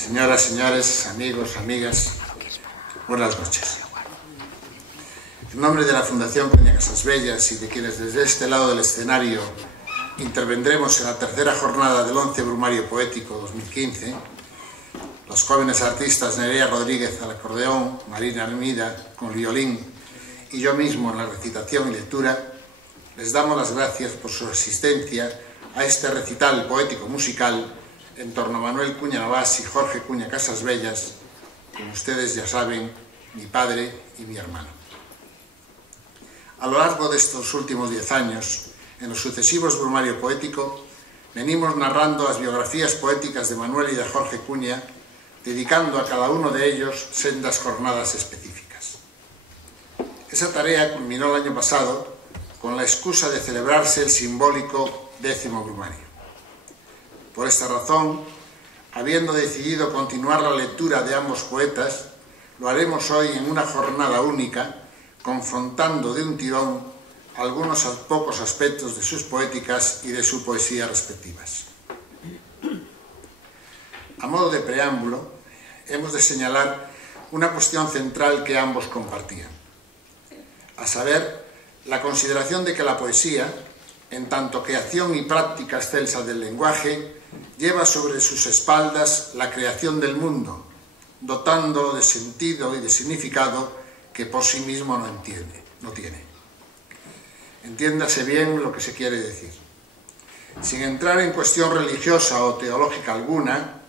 Señoras, señores, amigos, amigas, buenas noches. En nombre de la Fundación Cuña Casasbellas y de quienes desde este lado del escenario intervendremos en la tercera jornada del 11 Brumario Poético 2015, los jóvenes artistas Nerea Rodríguez al acordeón, Marina Almida con el violín y yo mismo en la recitación y lectura, les damos las gracias por su asistencia a este recital poético-musical en torno a Manuel Cuña Novás y Jorge Cuña Casasbellas, como ustedes ya saben, mi padre y mi hermano. A lo largo de estos últimos 10 años, en los sucesivos Brumario Poético, venimos narrando las biografías poéticas de Manuel y de Jorge Cuña, dedicando a cada uno de ellos sendas jornadas específicas. Esa tarea culminó el año pasado con la excusa de celebrarse el simbólico 10º Brumario. Por esta razón, habiendo decidido continuar la lectura de ambos poetas, lo haremos hoy en una jornada única, confrontando de un tirón algunos pocos aspectos de sus poéticas y de su poesía respectivas. A modo de preámbulo, hemos de señalar una cuestión central que ambos compartían, a saber, la consideración de que la poesía, en tanto que acción y práctica excelsa del lenguaje, lleva sobre sus espaldas la creación del mundo, dotándolo de sentido y de significado que por sí mismo no tiene. Entiéndase bien lo que se quiere decir. Sin entrar en cuestión religiosa o teológica alguna,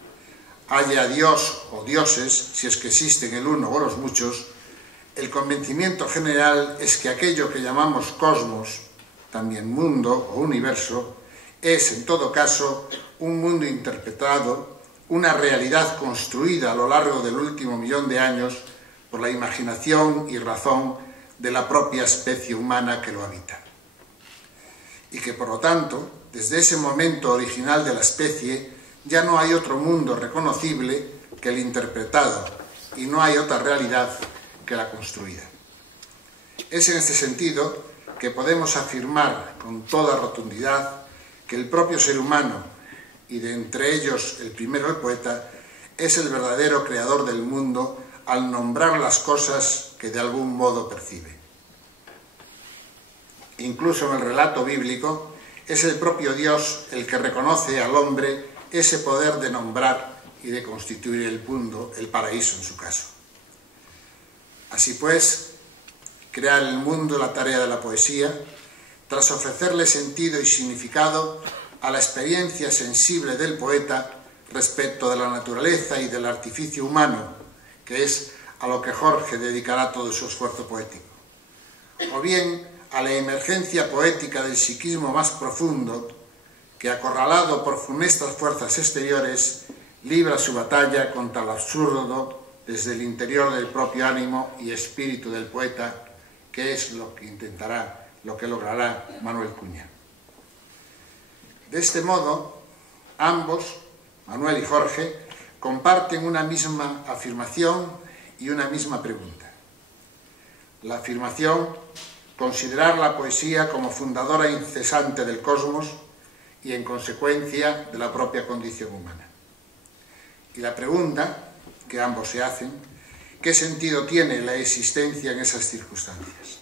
haya Dios o dioses, si es que existen el uno o los muchos, el convencimiento general es que aquello que llamamos cosmos, también mundo o universo, es en todo caso un mundo interpretado, una realidad construida a lo largo del último millón de años por la imaginación y razón de la propia especie humana que lo habita. Y que por lo tanto, desde ese momento original de la especie, ya no hay otro mundo reconocible que el interpretado y no hay otra realidad que la construida. Es en este sentido que podemos afirmar con toda rotundidad que el propio ser humano, y de entre ellos el primero el poeta, es el verdadero creador del mundo al nombrar las cosas que de algún modo percibe. Incluso en el relato bíblico, es el propio Dios el que reconoce al hombre ese poder de nombrar y de constituir el mundo, el paraíso en su caso. Así pues, crear el mundo la tarea de la poesía, tras ofrecerle sentido y significado a la experiencia sensible del poeta respecto de la naturaleza y del artificio humano, que es a lo que Jorge dedicará todo su esfuerzo poético, o bien a la emergencia poética del psiquismo más profundo, que acorralado por funestas fuerzas exteriores, libra su batalla contra el absurdo desde el interior del propio ánimo y espíritu del poeta, que es lo que logrará Manuel Cuña. De este modo, ambos, Manuel y Jorge, comparten una misma afirmación y una misma pregunta. La afirmación, considerar la poesía como fundadora incesante del cosmos y, en consecuencia, de la propia condición humana. Y la pregunta, que ambos se hacen, ¿qué sentido tiene la existencia en esas circunstancias?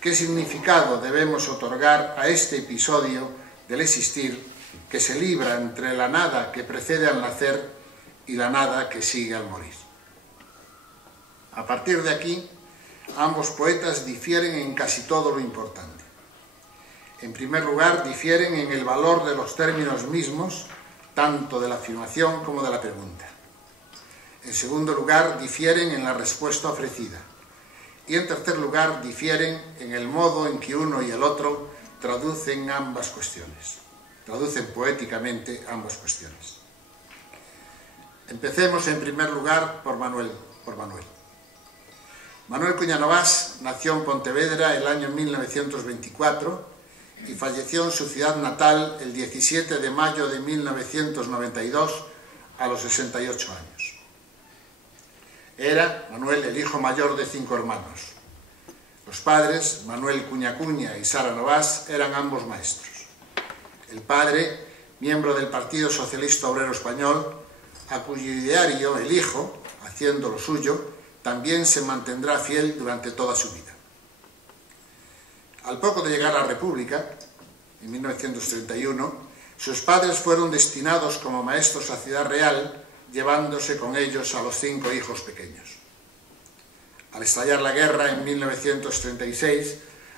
¿Qué significado debemos otorgar a este episodio del existir que se libra entre la nada que precede al nacer y la nada que sigue al morir? A partir de aquí, ambos poetas difieren en casi todo lo importante. En primer lugar, difieren en el valor de los términos mismos, tanto de la afirmación como de la pregunta. En segundo lugar, difieren en la respuesta ofrecida. Y en tercer lugar, difieren en el modo en que uno y el otro traducen ambas cuestiones. Traducen poéticamente ambas cuestiones. Empecemos en primer lugar por Manuel. Manuel Cuña Novás nació en Pontevedra el año 1924 y falleció en su ciudad natal el 17 de mayo de 1992 a los 68 años. Era, Manuel, el hijo mayor de 5 hermanos. Los padres, Manuel Cuña Cuña y Sara Novás, eran ambos maestros. El padre, miembro del Partido Socialista Obrero Español, a cuyo ideario el hijo, haciendo lo suyo, también se mantendrá fiel durante toda su vida. Al poco de llegar a la República, en 1931, sus padres fueron destinados como maestros a Ciudad Real, llevándose con ellos a los 5 hijos pequeños. Al estallar la guerra en 1936,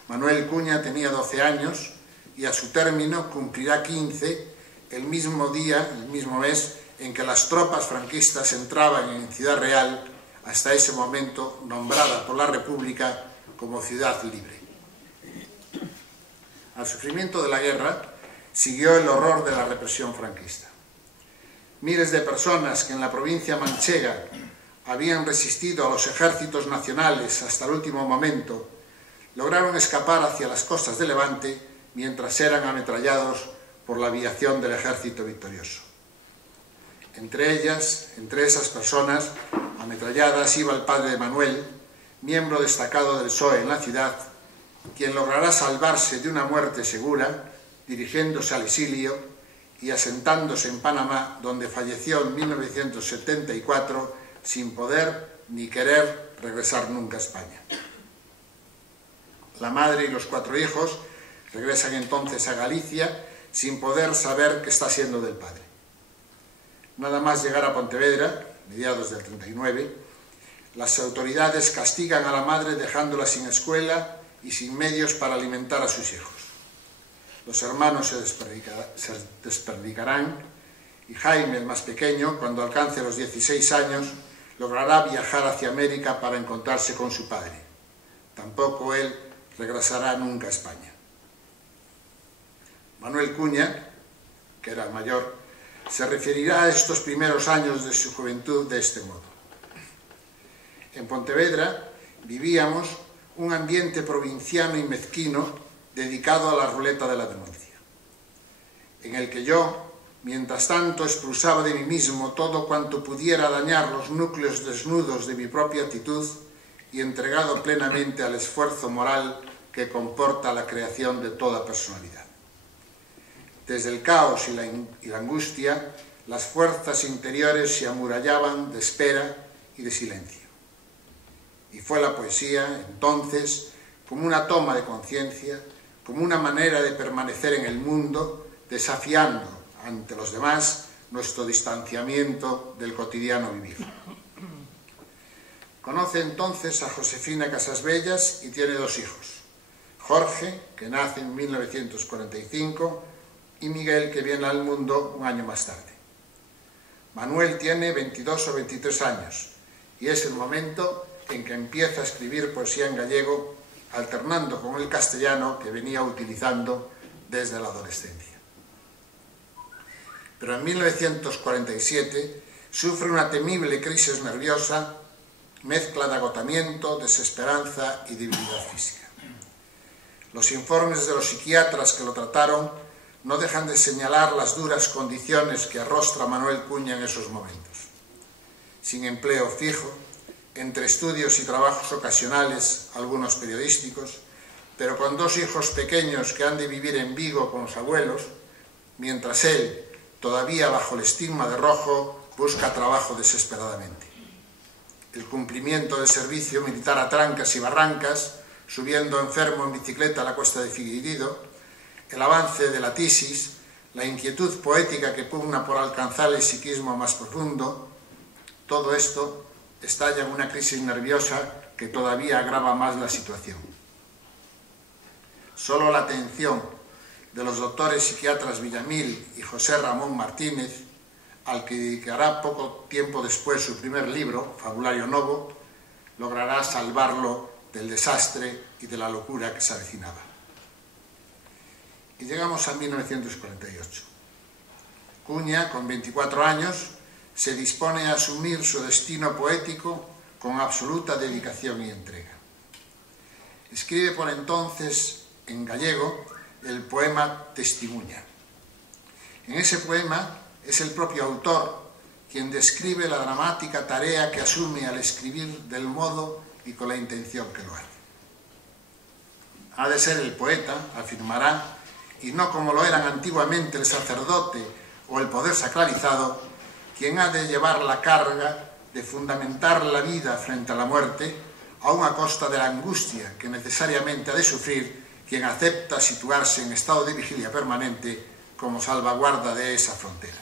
Manuel Cuña tenía 12 años y a su término cumplirá 15 el mismo día, el mismo mes, en que las tropas franquistas entraban en Ciudad Real, hasta ese momento nombrada por la República como ciudad libre. Al sufrimiento de la guerra siguió el horror de la represión franquista. Miles de personas que en la provincia manchega habían resistido a los ejércitos nacionales hasta el último momento, lograron escapar hacia las costas de Levante mientras eran ametrallados por la aviación del ejército victorioso. Entre esas personas ametralladas iba el padre de Manuel, miembro destacado del PSOE en la ciudad, quien logrará salvarse de una muerte segura, dirigiéndose al exilio y asentándose en Panamá, donde falleció en 1974 sin poder ni querer regresar nunca a España. La madre y los 4 hijos regresan entonces a Galicia sin poder saber qué está siendo del padre. Nada más llegar a Pontevedra, mediados del 39, las autoridades castigan a la madre dejándola sin escuela y sin medios para alimentar a sus hijos. Los hermanos se desperdicarán y Jaime, el más pequeño, cuando alcance los 16 años, logrará viajar hacia América para encontrarse con su padre. Tampoco él regresará nunca a España. Manuel Cuña, que era el mayor, se referirá a estos primeros años de su juventud de este modo. En Pontevedra vivíamos un ambiente provinciano y mezquino dedicado a la ruleta de la denuncia, en el que yo, mientras tanto, expulsaba de mí mismo todo cuanto pudiera dañar los núcleos desnudos de mi propia actitud y entregado plenamente al esfuerzo moral que comporta la creación de toda personalidad. Desde el caos y la angustia, las fuerzas interiores se amurallaban de espera y de silencio. Y fue la poesía, entonces, como una toma de conciencia, como una manera de permanecer en el mundo, desafiando ante los demás nuestro distanciamiento del cotidiano vivir. Conoce entonces a Josefina Casasbellas y tiene 2 hijos. Jorge, que nace en 1945, y Miguel, que viene al mundo un año más tarde. Manuel tiene 22 o 23 años y es el momento en que empieza a escribir poesía en gallego, alternando con el castellano que venía utilizando desde la adolescencia. Pero en 1947 sufre una temible crisis nerviosa, mezcla de agotamiento, desesperanza y debilidad física. Los informes de los psiquiatras que lo trataron no dejan de señalar las duras condiciones que arrostra Manuel Cuña en esos momentos. Sin empleo fijo, entre estudios y trabajos ocasionales, algunos periodísticos, pero con 2 hijos pequeños que han de vivir en Vigo con los abuelos, mientras él, todavía bajo el estigma de rojo, busca trabajo desesperadamente. El cumplimiento del servicio militar a trancas y barrancas, subiendo enfermo en bicicleta a la cuesta de Figueiredo, el avance de la tisis, la inquietud poética que pugna por alcanzar el psiquismo más profundo, todo esto estalla en una crisis nerviosa que todavía agrava más la situación. Solo la atención de los doctores psiquiatras Villamil y José Ramón Martínez, al que dedicará poco tiempo después su primer libro, Fabulario Novo, logrará salvarlo del desastre y de la locura que se avecinaba. Y llegamos a 1948. Cuña, con 24 años, se dispone a asumir su destino poético con absoluta dedicación y entrega. Escribe por entonces, en gallego, el poema Testimuña. En ese poema es el propio autor quien describe la dramática tarea que asume al escribir del modo y con la intención que lo hace. Ha de ser el poeta, afirmará, y no como lo eran antiguamente el sacerdote o el poder sacralizado, quien ha de llevar la carga de fundamentar la vida frente a la muerte, aun a costa de la angustia que necesariamente ha de sufrir quien acepta situarse en estado de vigilia permanente como salvaguarda de esa frontera.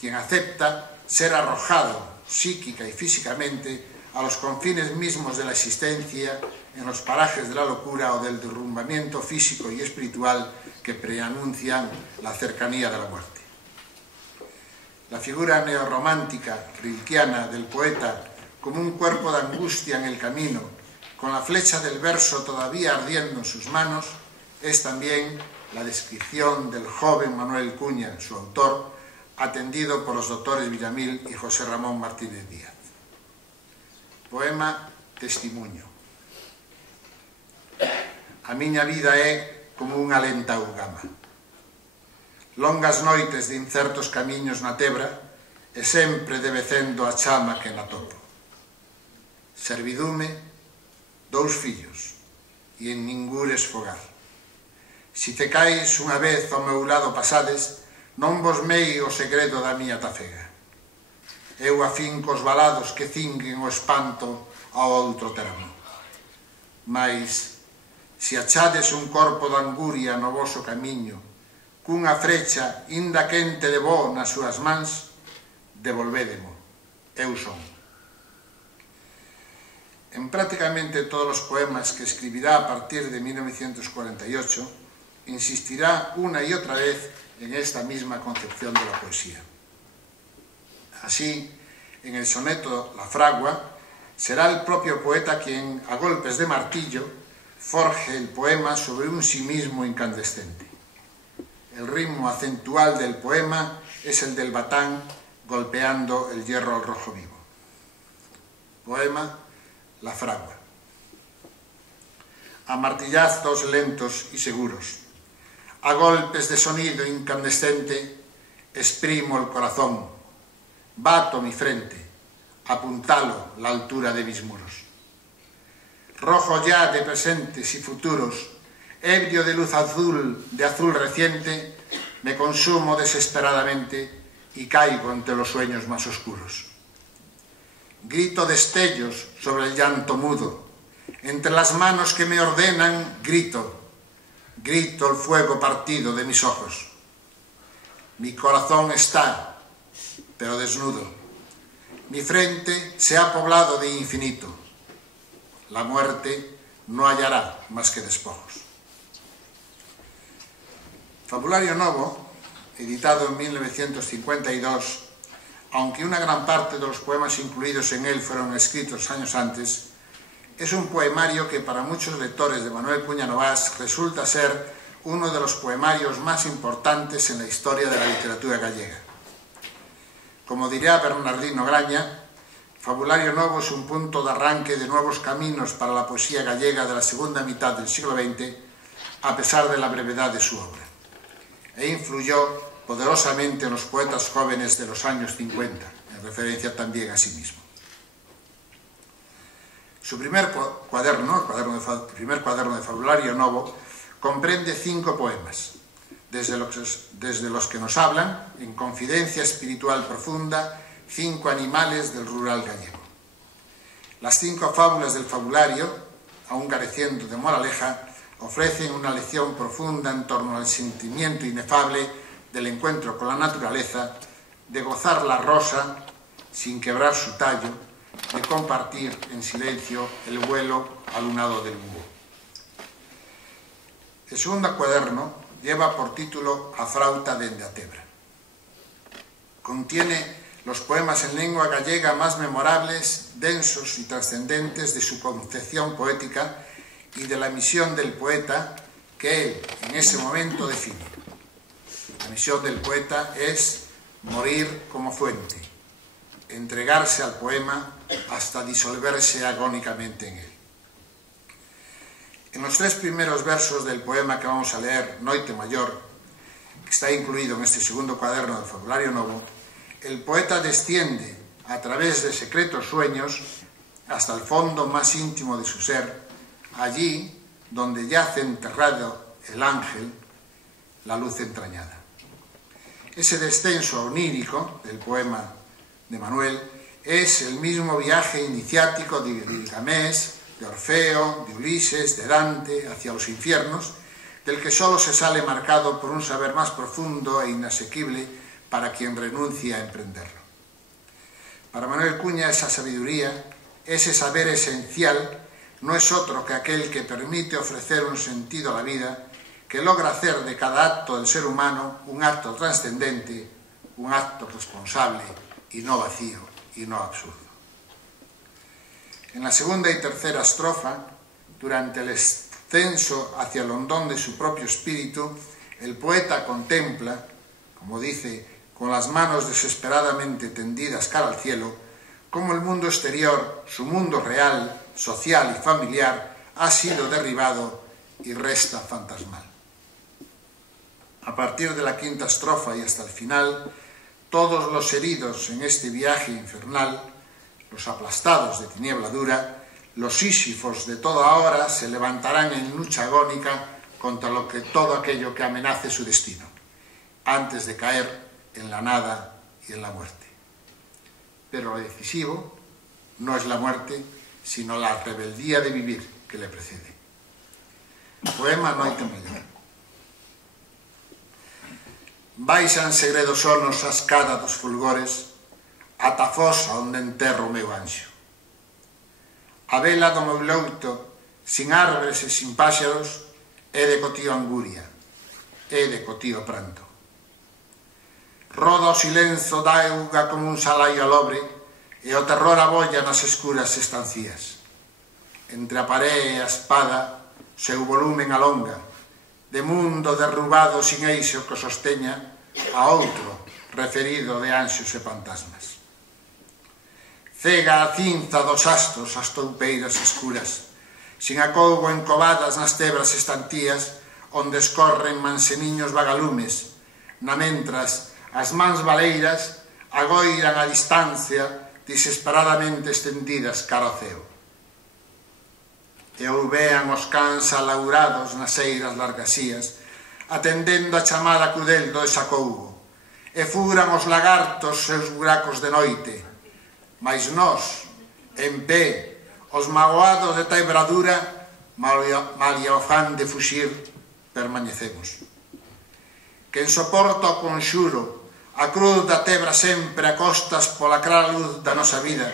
Quien acepta ser arrojado psíquica y físicamente a los confines mismos de la existencia, en los parajes de la locura o del derrumbamiento físico y espiritual que preanuncian la cercanía de la muerte. La figura neorromántica rilkeana del poeta como un cuerpo de angustia en el camino, con la flecha del verso todavía ardiendo en sus manos, es también la descripción del joven Manuel Cuña, su autor, atendido por los doctores Villamil y José Ramón Martínez Díaz. Poema Testimuño. A miña vida é como unha lenta augama. Longas noites de incertos camiños na tebra e sempre debecendo a chama que na topo. Servidume, 2 fillos, e en ningures fogar. Si te cais unha vez ao meu lado pasades, non vos mei o segredo da miña tafega. Eu afinco os balados que cinguen o espanto ao outro termo. Mais, se achades un corpo de anguria no voso camiño, cunha frecha inda quente de bo nas súas mans, devolvédemo, eu son. En prácticamente todos os poemas que escribirá a partir de 1948, insistirá una y otra vez en esta misma concepción de la poesía. Así, en el soneto La Fragua, será el propio poeta quien, a golpes de martillo, forje el poema sobre un sí mismo incandescente. El ritmo acentual del poema es el del batán golpeando el hierro al rojo vivo. Poema La Fragua. A martillazos lentos y seguros, a golpes de sonido incandescente, exprimo el corazón, bato mi frente, apuntalo la altura de mis muros. Rojo ya de presentes y futuros, ebrio de luz azul, de azul reciente, me consumo desesperadamente y caigo entre los sueños más oscuros. Grito destellos sobre el llanto mudo, entre las manos que me ordenan, grito el fuego partido de mis ojos. Mi corazón está, pero desnudo. Mi frente se ha poblado de infinito. La muerte no hallará más que despojos. Fabulario Novo, editado en 1952, aunque una gran parte de los poemas incluidos en él fueron escritos años antes, es un poemario que para muchos lectores de Manuel Cuña Novas resulta ser uno de los poemarios más importantes en la historia de la literatura gallega. Como diría Bernardino Graña, Fabulario Novo es un punto de arranque de nuevos caminos para la poesía gallega de la segunda mitad del siglo XX, a pesar de la brevedad de su obra, e influyó poderosamente en los poetas jóvenes de los años 50, en referencia también a sí mismo. Su primer cuaderno, el primer cuaderno de Fabulario Novo, comprende 5 poemas, desde los que nos hablan, en confidencia espiritual profunda, 5 animales del rural gallego. Las 5 fábulas del fabulario, aún careciendo de moraleja, ofrecen una lección profunda en torno al sentimiento inefable del encuentro con la naturaleza, de gozar la rosa sin quebrar su tallo, de compartir en silencio el vuelo alunado del búho. El segundo cuaderno lleva por título A frauta dende a Tebra. Contiene los poemas en lengua gallega más memorables, densos y trascendentes de su concepción poética y de la misión del poeta que él en ese momento define. La misión del poeta es morir como fuente, entregarse al poema hasta disolverse agónicamente en él. En los 3 primeros versos del poema que vamos a leer, Noite Mayor, que está incluido en este segundo cuaderno del Fabulario Novo, el poeta desciende a través de secretos sueños hasta el fondo más íntimo de su ser, allí donde yace enterrado el ángel, la luz entrañada. Ese descenso onírico del poema de Manuel es el mismo viaje iniciático de Gilgamesh, de Orfeo, de Ulises, de Dante, hacia los infiernos, del que solo se sale marcado por un saber más profundo e inasequible para quien renuncia a emprenderlo. Para Manuel Cuña, esa sabiduría, ese saber esencial, no es otro que aquel que permite ofrecer un sentido a la vida, que logra hacer de cada acto del ser humano un acto trascendente, un acto responsable y no vacío y no absurdo. En la segunda y tercera estrofa, durante el ascenso hacia el hondón de su propio espíritu, el poeta contempla, como dice, con las manos desesperadamente tendidas cara al cielo, cómo el mundo exterior, su mundo real, social y familiar, ha sido derribado y resta fantasmal. A partir de la quinta estrofa y hasta el final, todos los heridos en este viaje infernal, los aplastados de tiniebla dura, los sísifos de toda hora se levantarán en lucha agónica contra todo aquello que amenace su destino, antes de caer en la nada y en la muerte. Pero lo decisivo no es la muerte, sino la rebeldía de vivir que le precede. Poema Noite Mellor. Baixan segredos sonos a escada dos fulgores ata a fosa onde enterro o meu anxo. A vela do meu leito, sin árbores e sin páxaros, é de cotío anguria, é de cotío pranto. Roda o silenzo da auga como un salaio alobre e o terror abolla nas escuras estancías. Entre a paré e a espada, seu volumen alonga, de mundo derrubado sin eixo que sosteña a outro referido de anxos e fantasmas. Cega a cinza dos astros as toupeiras escuras, sin acougo encobadas nas tebras estantías onde escorren manseniños vagalumes, na mentras as mans baleiras agoiran a distancia desesperadamente estendidas cara ao ceo. E ouvean os cans alaurados nas eiras largasías, atendendo a chamada crudel do desacougo, e furan os lagartos seus buracos de noite, mas nós, en pé, os magoados de taibradura, malia o fan de fuxir, permanecemos. Quen soporta o conxuro, a cruz da tebra sempre a costas pola clara luz da nosa vida,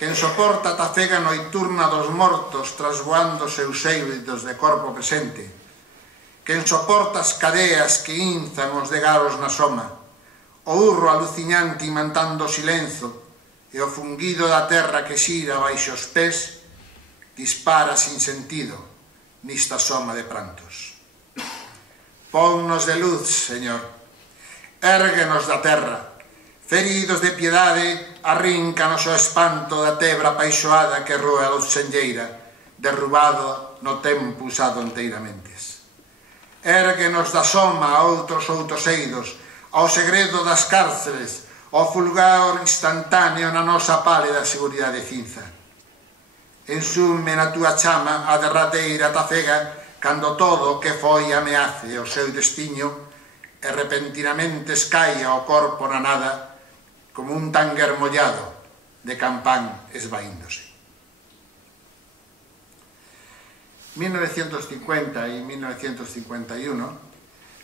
quen soporta a tafega noiturna dos mortos trasvoando seus eidos de corpo presente, quen soporta as cadeas que inzan os degaros na soma, o urro aluciñante imantando o silenzo e o funguido da terra que xira baixo os pés, dispara sin sentido nista soma de prantos. Ponnos de luz, Señor, érguenos da terra, feridos de piedade, arríncanos o espanto da tebra apaixoada que roe a lucenlleira, derrubado no tempo usado enteiramente. Érguenos da soma a outros eidos, ao segredo das cárceles, ao fulgor instantáneo na nosa pálida seguridade cinza. Ensume na túa chama a derradeira tafega, cando todo o que foi ameace o seu destiño, e repentinamente escaia o corpo na nada, como un tanguer mollado de campán esvaíndose. 1950 y 1951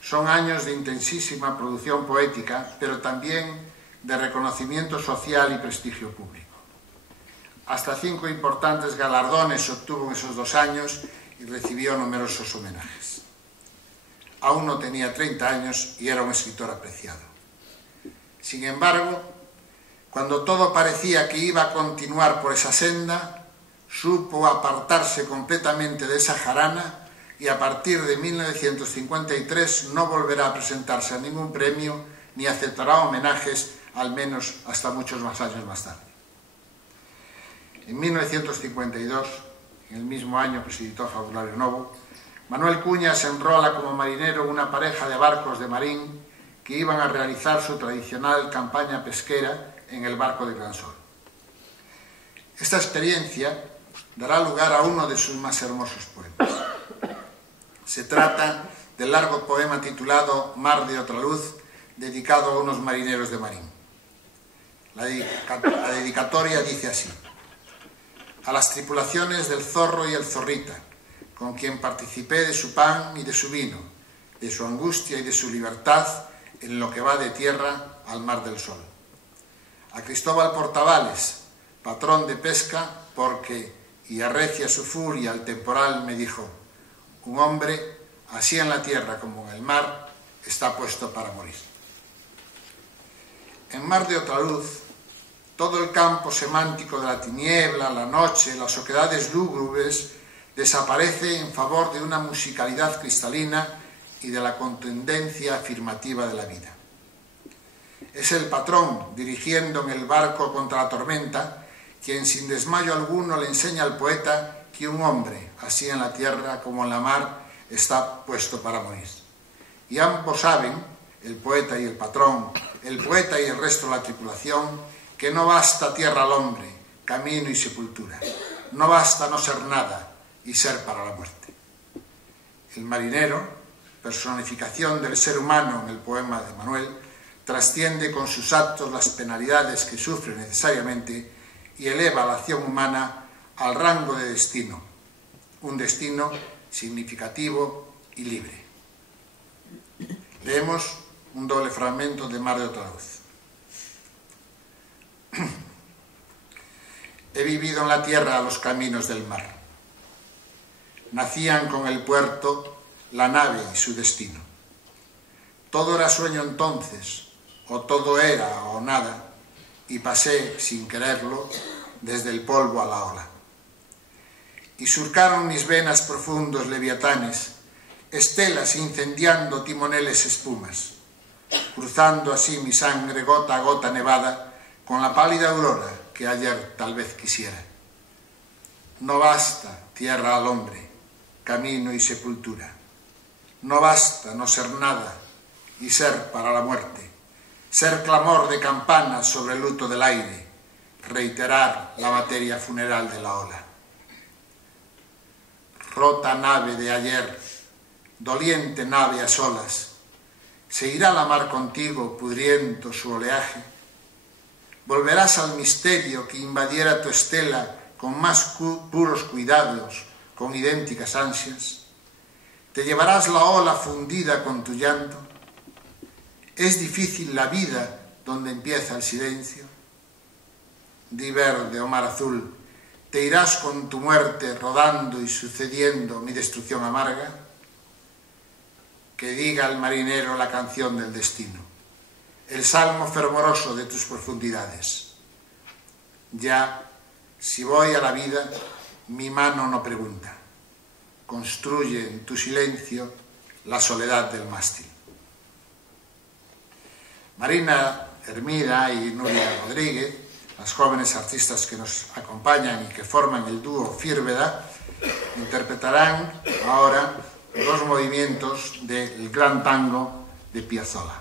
son años de intensísima producción poética, pero también de reconocimiento social y prestigio público. Hasta 5 importantes galardones obtuvo en esos 2 años y recibió numerosos homenajes. Aún no tenía 30 años y era un escritor apreciado. Sin embargo, cuando todo parecía que iba a continuar por esa senda, supo apartarse completamente de esa jarana y a partir de 1953 no volverá a presentarse a ningún premio ni aceptará homenajes, al menos hasta muchos más años más tarde. En 1952, en el mismo año que se editó Fabulario Novo, Manuel Cuña se enrola como marinero en una pareja de barcos de Marín que iban a realizar su tradicional campaña pesquera en el barco de Gran Sol. Esta experiencia dará lugar a uno de sus más hermosos poemas. Se trata del largo poema titulado Mar de otra luz, dedicado a unos marineros de Marín. La dedicatoria dice así: a las tripulaciones del Zorro y el Zorrita, con quien participé de su pan y de su vino, de su angustia y de su libertad en lo que va de tierra al mar del sol. A Cristóbal Portavales, patrón de pesca, porque, y arrecia su furia al temporal, me dijo: un hombre, así en la tierra como en el mar, está puesto para morir. En Mar de otra luz, todo el campo semántico de la tiniebla, la noche, las oquedades lúgubres, desaparece en favor de una musicalidad cristalina y de la contundencia afirmativa de la vida. Es el patrón, dirigiendo en el barco contra la tormenta, quien sin desmayo alguno le enseña al poeta que un hombre, así en la tierra como en la mar, está puesto para morir. Y ambos saben, el poeta y el patrón, el poeta y el resto de la tripulación, que no basta tierra al hombre, camino y sepultura. No basta no ser nada y ser para la muerte. El marinero, personificación del ser humano en el poema de Manuel, trasciende con sus actos las penalidades que sufre necesariamente y eleva la acción humana al rango de destino, un destino significativo y libre. Leemos un doble fragmento de Mar de otra luz. He vivido en la tierra los caminos del mar. Nacían con el puerto la nave y su destino. Todo era sueño entonces, o todo era o nada, y pasé, sin quererlo, desde el polvo a la ola. Y surcaron mis venas profundos leviatanes, estelas incendiando timoneles espumas, cruzando así mi sangre gota a gota nevada con la pálida aurora que ayer tal vez quisiera. No basta tierra al hombre, camino y sepultura. No basta no ser nada y ser para la muerte, ser clamor de campanas sobre el luto del aire, reiterar la materia funeral de la ola. Rota nave de ayer, doliente nave a solas, ¿se irá la mar contigo pudriendo su oleaje? ¿Volverás al misterio que invadiera tu estela con más puros cuidados, con idénticas ansias? ¿Te llevarás la ola fundida con tu llanto? ¿Es difícil la vida donde empieza el silencio? Di verde o mar azul, ¿te irás con tu muerte rodando y sucediendo mi destrucción amarga? Que diga el marinero la canción del destino, el salmo fervoroso de tus profundidades. Ya, si voy a la vida, mi mano no pregunta. Construye en tu silencio la soledad del mástil. Marina Hermida y Nuria Rodríguez, las jóvenes artistas que nos acompañan y que forman el dúo Firveda, interpretarán ahora dos movimientos del gran tango de Piazzolla.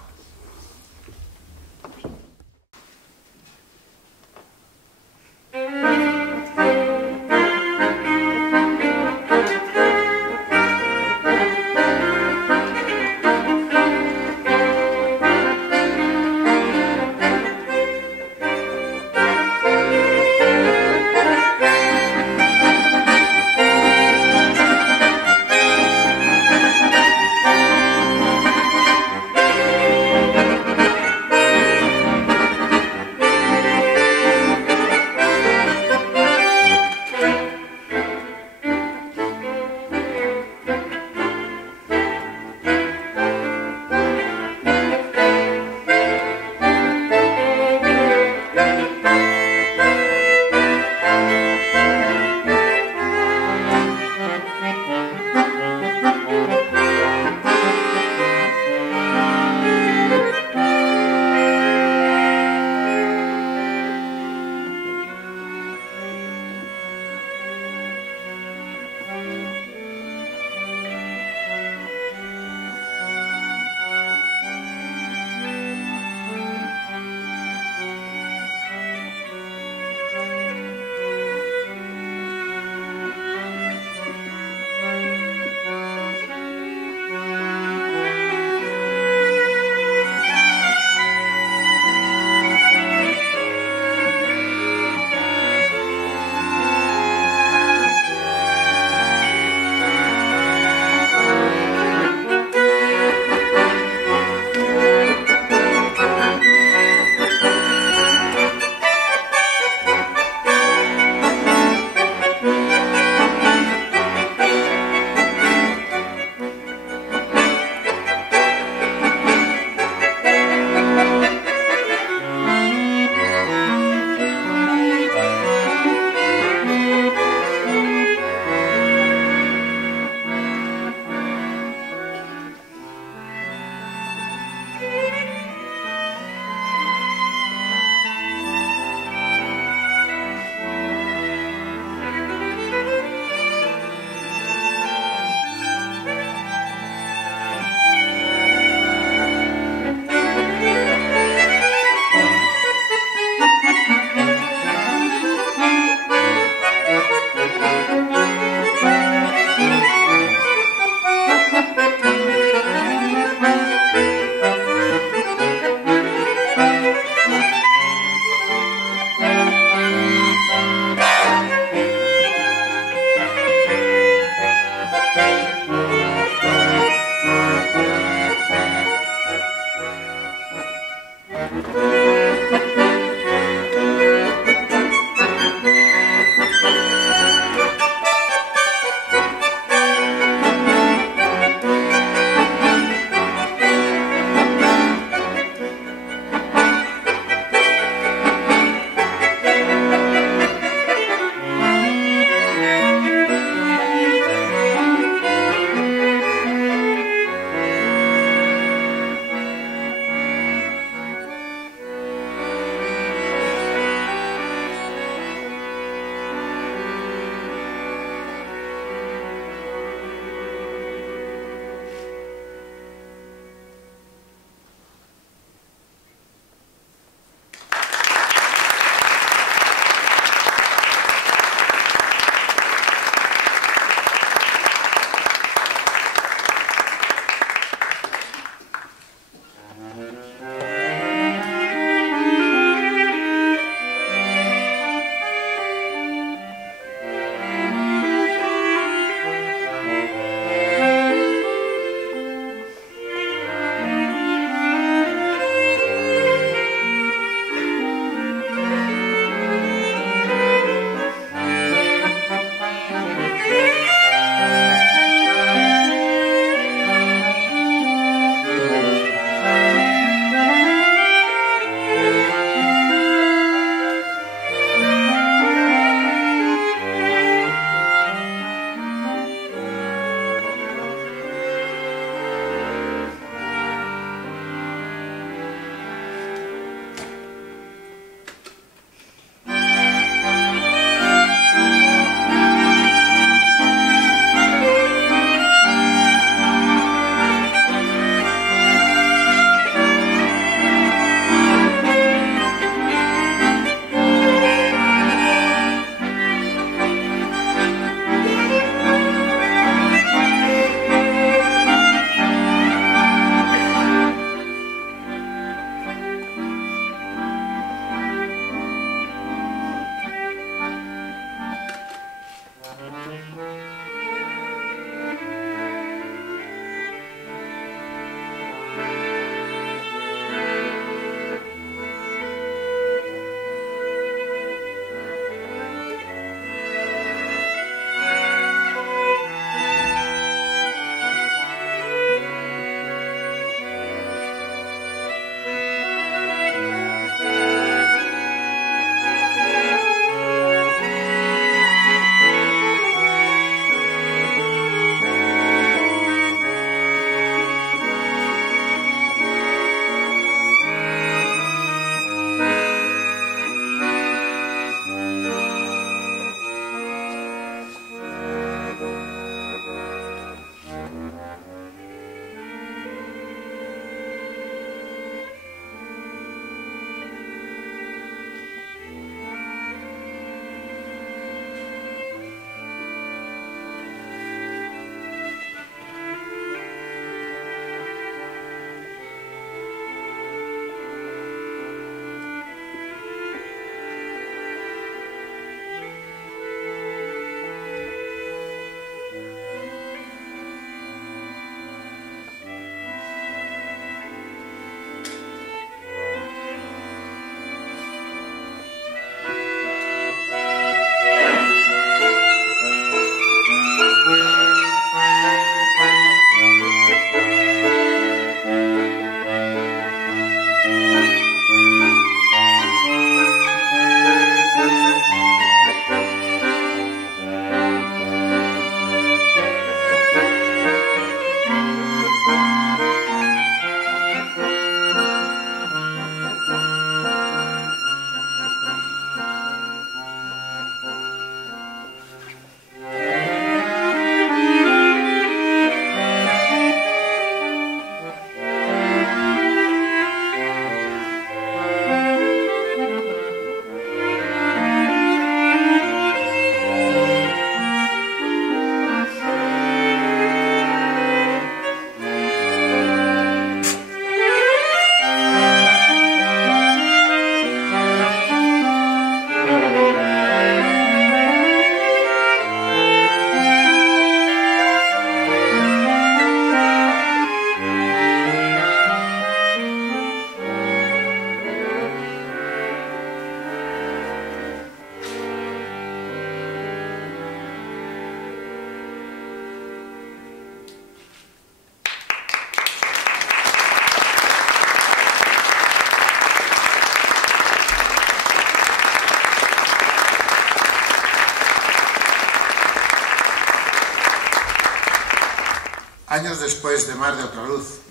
Años después de Mar de otra luz,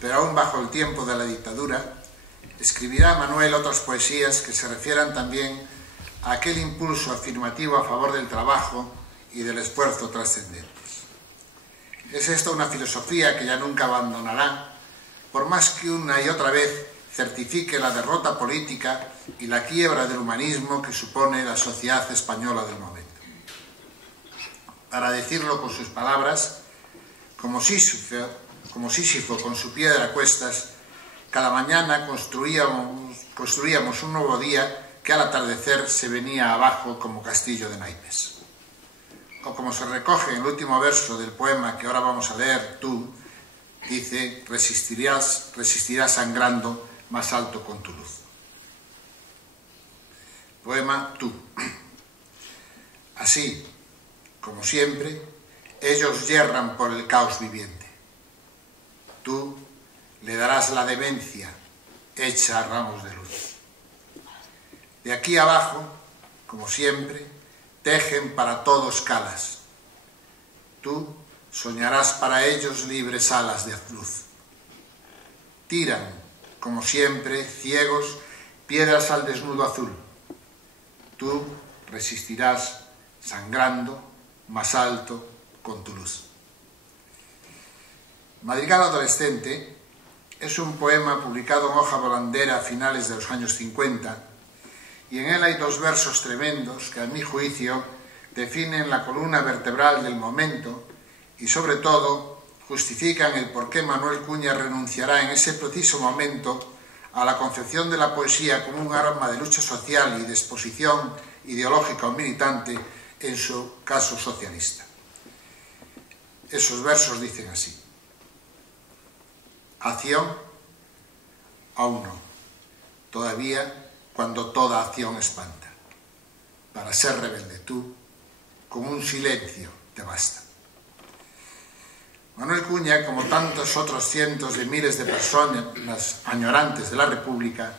pero aún bajo el tiempo de la dictadura, escribirá Manuel otras poesías que se refieran también a aquel impulso afirmativo a favor del trabajo y del esfuerzo trascendentes. Es esta una filosofía que ya nunca abandonará, por más que una y otra vez certifique la derrota política y la quiebra del humanismo que supone la sociedad española del momento. Para decirlo con sus palabras, como Sísifo con su piedra a cuestas, cada mañana construíamos un nuevo día que al atardecer se venía abajo como castillo de naipes. O como se recoge en el último verso del poema que ahora vamos a leer, Tú, dice, resistirás sangrando más alto con tu luz. Poema Tú. Así, como siempre, ellos yerran por el caos viviente. Tú le darás la demencia hecha a ramos de luz. De aquí abajo, como siempre, tejen para todos calas. Tú soñarás para ellos libres alas de luz. Tiran, como siempre, ciegos, piedras al desnudo azul. Tú resistirás sangrando más alto con tu luz. Madrigal adolescente es un poema publicado en hoja volandera a finales de los años 50, y en él hay dos versos tremendos que, a mi juicio, definen la columna vertebral del momento y, sobre todo, justifican el por qué Manuel Cuña renunciará en ese preciso momento a la concepción de la poesía como un arma de lucha social y de exposición ideológica o militante, en su caso socialista. Esos versos dicen así: acción, aún no, todavía, cuando toda acción espanta. Para ser rebelde tú, con un silencio te basta. Manuel Cuña, como tantos otros cientos de miles de personas añorantes de la República,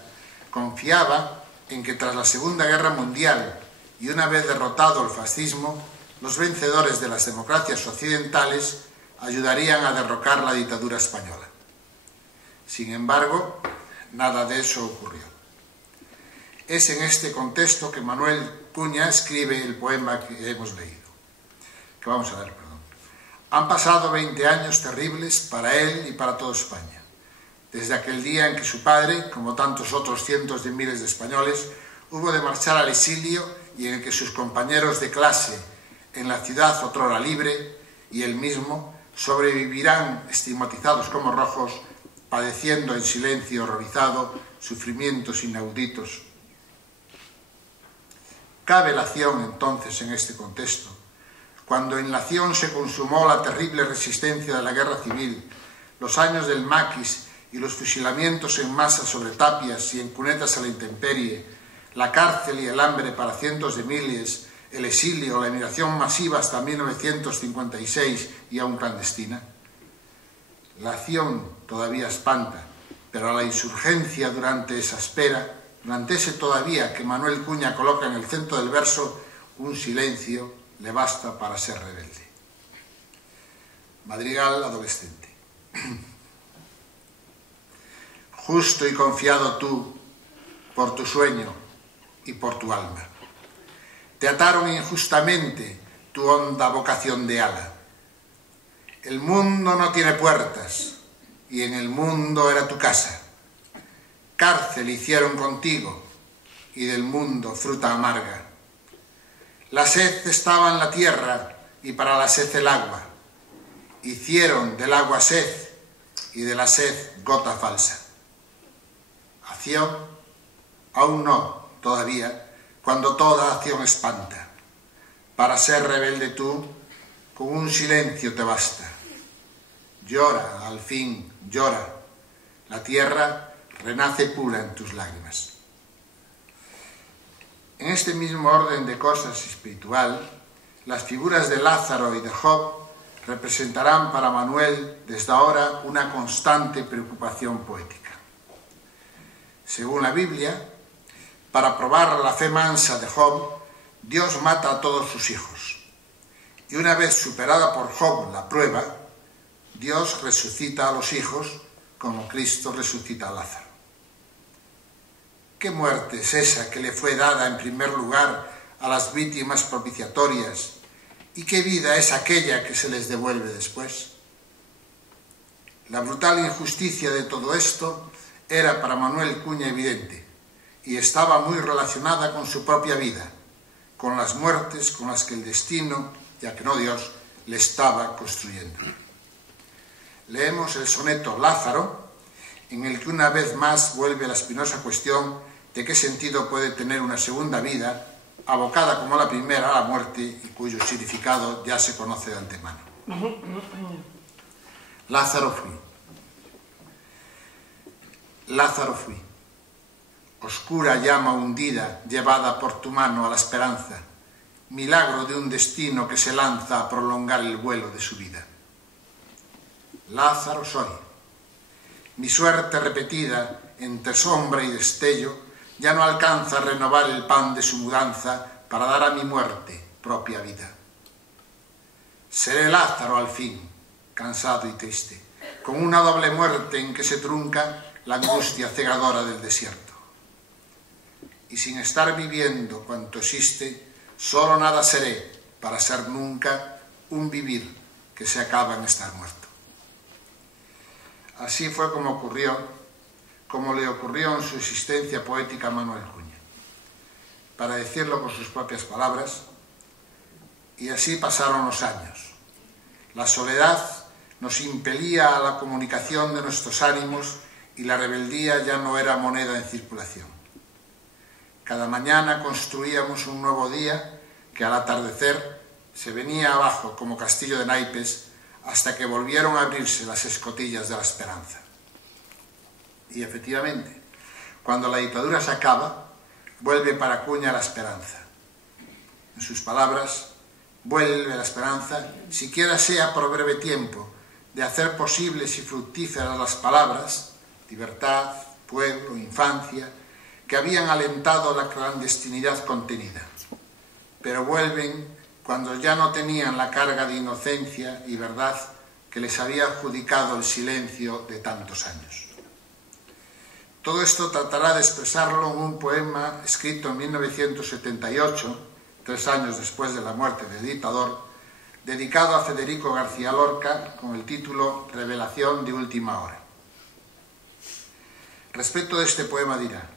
confiaba en que tras la Segunda Guerra Mundial y una vez derrotado el fascismo, los vencedores de las democracias occidentales ayudarían a derrocar la dictadura española. Sin embargo, nada de eso ocurrió. Es en este contexto que Manuel Cuña escribe el poema que hemos leído, que vamos a leer, perdón. Han pasado 20 años terribles para él y para toda España, desde aquel día en que su padre, como tantos otros cientos de miles de españoles, hubo de marchar al exilio y en el que sus compañeros de clase en la ciudad otrora libre y él mismo sobrevivirán estigmatizados como rojos, padeciendo en silencio horrorizado sufrimientos inauditos. Cabe la acción entonces en este contexto, cuando en la acción se consumó la terrible resistencia de la guerra civil, los años del maquis y los fusilamientos en masa sobre tapias y en cunetas a la intemperie, la cárcel y el hambre para cientos de miles, el exilio, la emigración masiva hasta 1956 y aún clandestina. La acción todavía espanta, pero a la insurgencia durante esa espera, durante ese todavía que Manuel Cuña coloca en el centro del verso, un silencio le basta para ser rebelde. Madrigal adolescente. Justo y confiado tú, por tu sueño y por tu alma. Te ataron injustamente tu honda vocación de ala. El mundo no tiene puertas, y en el mundo era tu casa. Cárcel hicieron contigo, y del mundo fruta amarga. La sed estaba en la tierra, y para la sed el agua. Hicieron del agua sed, y de la sed gota falsa. Acción, aún no, todavía, cuando toda acción espanta. Para ser rebelde tú, con un silencio te basta. Llora, al fin, llora. La tierra renace pura en tus lágrimas. En este mismo orden de cosas espiritual, las figuras de Lázaro y de Job representarán para Manuel desde ahora una constante preocupación poética. Según la Biblia, para probar la fe mansa de Job, Dios mata a todos sus hijos. Y una vez superada por Job la prueba, Dios resucita a los hijos como Cristo resucita a Lázaro. ¿Qué muerte es esa que le fue dada en primer lugar a las víctimas propiciatorias? ¿Y qué vida es aquella que se les devuelve después? La brutal injusticia de todo esto era para Manuel Cuña evidente y estaba muy relacionada con su propia vida, con las muertes con las que el destino, ya que no Dios, le estaba construyendo. Leemos el soneto Lázaro, en el que una vez más vuelve la espinosa cuestión de qué sentido puede tener una segunda vida, abocada como la primera a la muerte y cuyo significado ya se conoce de antemano. Lázaro fui. Lázaro fui. Oscura llama hundida, llevada por tu mano a la esperanza, milagro de un destino que se lanza a prolongar el vuelo de su vida. Lázaro soy. Mi suerte repetida entre sombra y destello ya no alcanza a renovar el pan de su mudanza para dar a mi muerte propia vida. Seré Lázaro al fin, cansado y triste, con una doble muerte en que se trunca la angustia cegadora del desierto. Y sin estar viviendo cuanto existe, solo nada seré para ser nunca un vivir que se acaba en estar muerto. Así fue como le ocurrió en su existencia poética a Manuel Cuña. Para decirlo con sus propias palabras, y así pasaron los años. La soledad nos impelía a la comunicación de nuestros ánimos y la rebeldía ya no era moneda en circulación. Cada mañana construíamos un nuevo día que al atardecer se venía abajo como castillo de naipes hasta que volvieron a abrirse las escotillas de la esperanza. Y efectivamente, cuando la dictadura se acaba, vuelve para Cuña la esperanza. En sus palabras, vuelve la esperanza, siquiera sea por breve tiempo, de hacer posibles y fructíferas las palabras, libertad, pueblo, infancia, que habían alentado la clandestinidad contenida. Pero vuelven cuando ya no tenían la carga de inocencia y verdad que les había adjudicado el silencio de tantos años. Todo esto tratará de expresarlo en un poema escrito en 1978, 3 años después de la muerte del dictador, dedicado a Federico García Lorca con el título Revelación de última hora. Respecto de este poema dirá: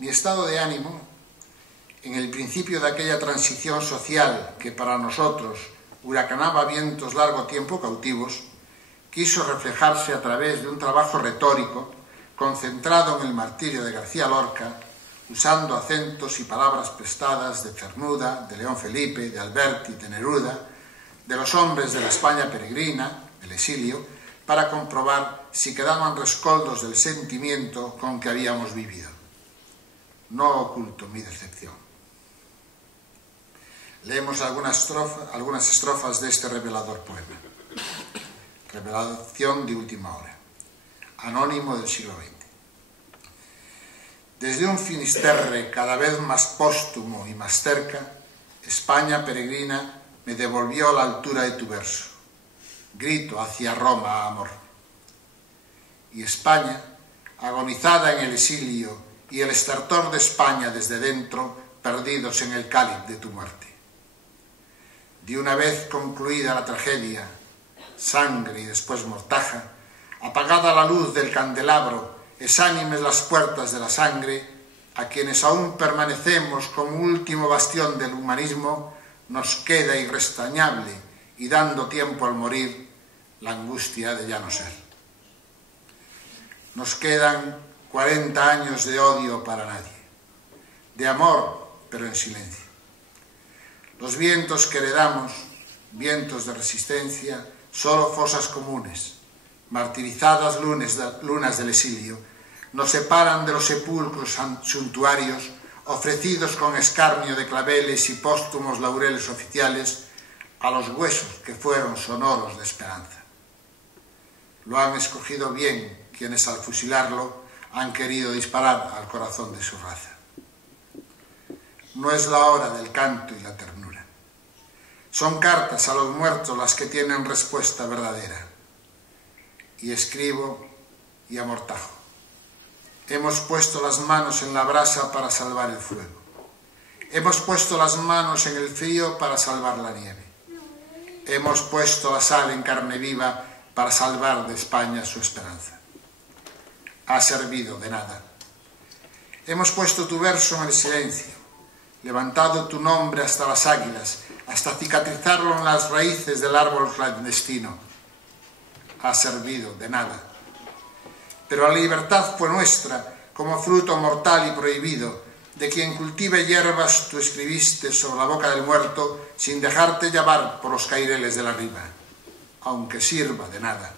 mi estado de ánimo, en el principio de aquella transición social que para nosotros huracanaba vientos largo tiempo cautivos, quiso reflejarse a través de un trabajo retórico concentrado en el martirio de García Lorca, usando acentos y palabras prestadas de Cernuda, de León Felipe, de Alberti, de Neruda, de los hombres de la España peregrina, del exilio, para comprobar si quedaban rescoldos del sentimiento con que habíamos vivido. No oculto mi decepción. Leemos algunas estrofas de este revelador poema. Revelación de última hora. Anónimo del siglo XX. Desde un Finisterre cada vez más póstumo y más cerca, España peregrina me devolvió a la altura de tu verso. Grito hacia Roma, amor. Y España, agonizada en el exilio, y el estertor de España desde dentro, perdidos en el cáliz de tu muerte. De una vez concluida la tragedia, sangre y después mortaja, apagada la luz del candelabro, exánimes las puertas de la sangre, a quienes aún permanecemos como último bastión del humanismo, nos queda irrestañable y dando tiempo al morir, la angustia de ya no ser. Nos quedan 40 años de odio para nadie, de amor, pero en silencio. Los vientos que heredamos, vientos de resistencia, solo fosas comunes, martirizadas lunas del exilio, nos separan de los sepulcros suntuarios ofrecidos con escarnio de claveles y póstumos laureles oficiales a los huesos que fueron sonoros de esperanza. Lo han escogido bien quienes al fusilarlo han querido disparar al corazón de su raza. No es la hora del canto y la ternura. Son cartas a los muertos las que tienen respuesta verdadera. y escribo y amortajo. Hemos puesto las manos en la brasa para salvar el fuego. Hemos puesto las manos en el frío para salvar la nieve. Hemos puesto la sal en carne viva para salvar de España su esperanza. Ha servido de nada. Hemos puesto tu verso en el silencio, levantado tu nombre hasta las águilas, hasta cicatrizarlo en las raíces del árbol clandestino. Ha servido de nada. Pero la libertad fue nuestra, como fruto mortal y prohibido, de quien cultive hierbas tú escribiste sobre la boca del muerto, sin dejarte llevar por los caireles de la riba, aunque sirva de nada.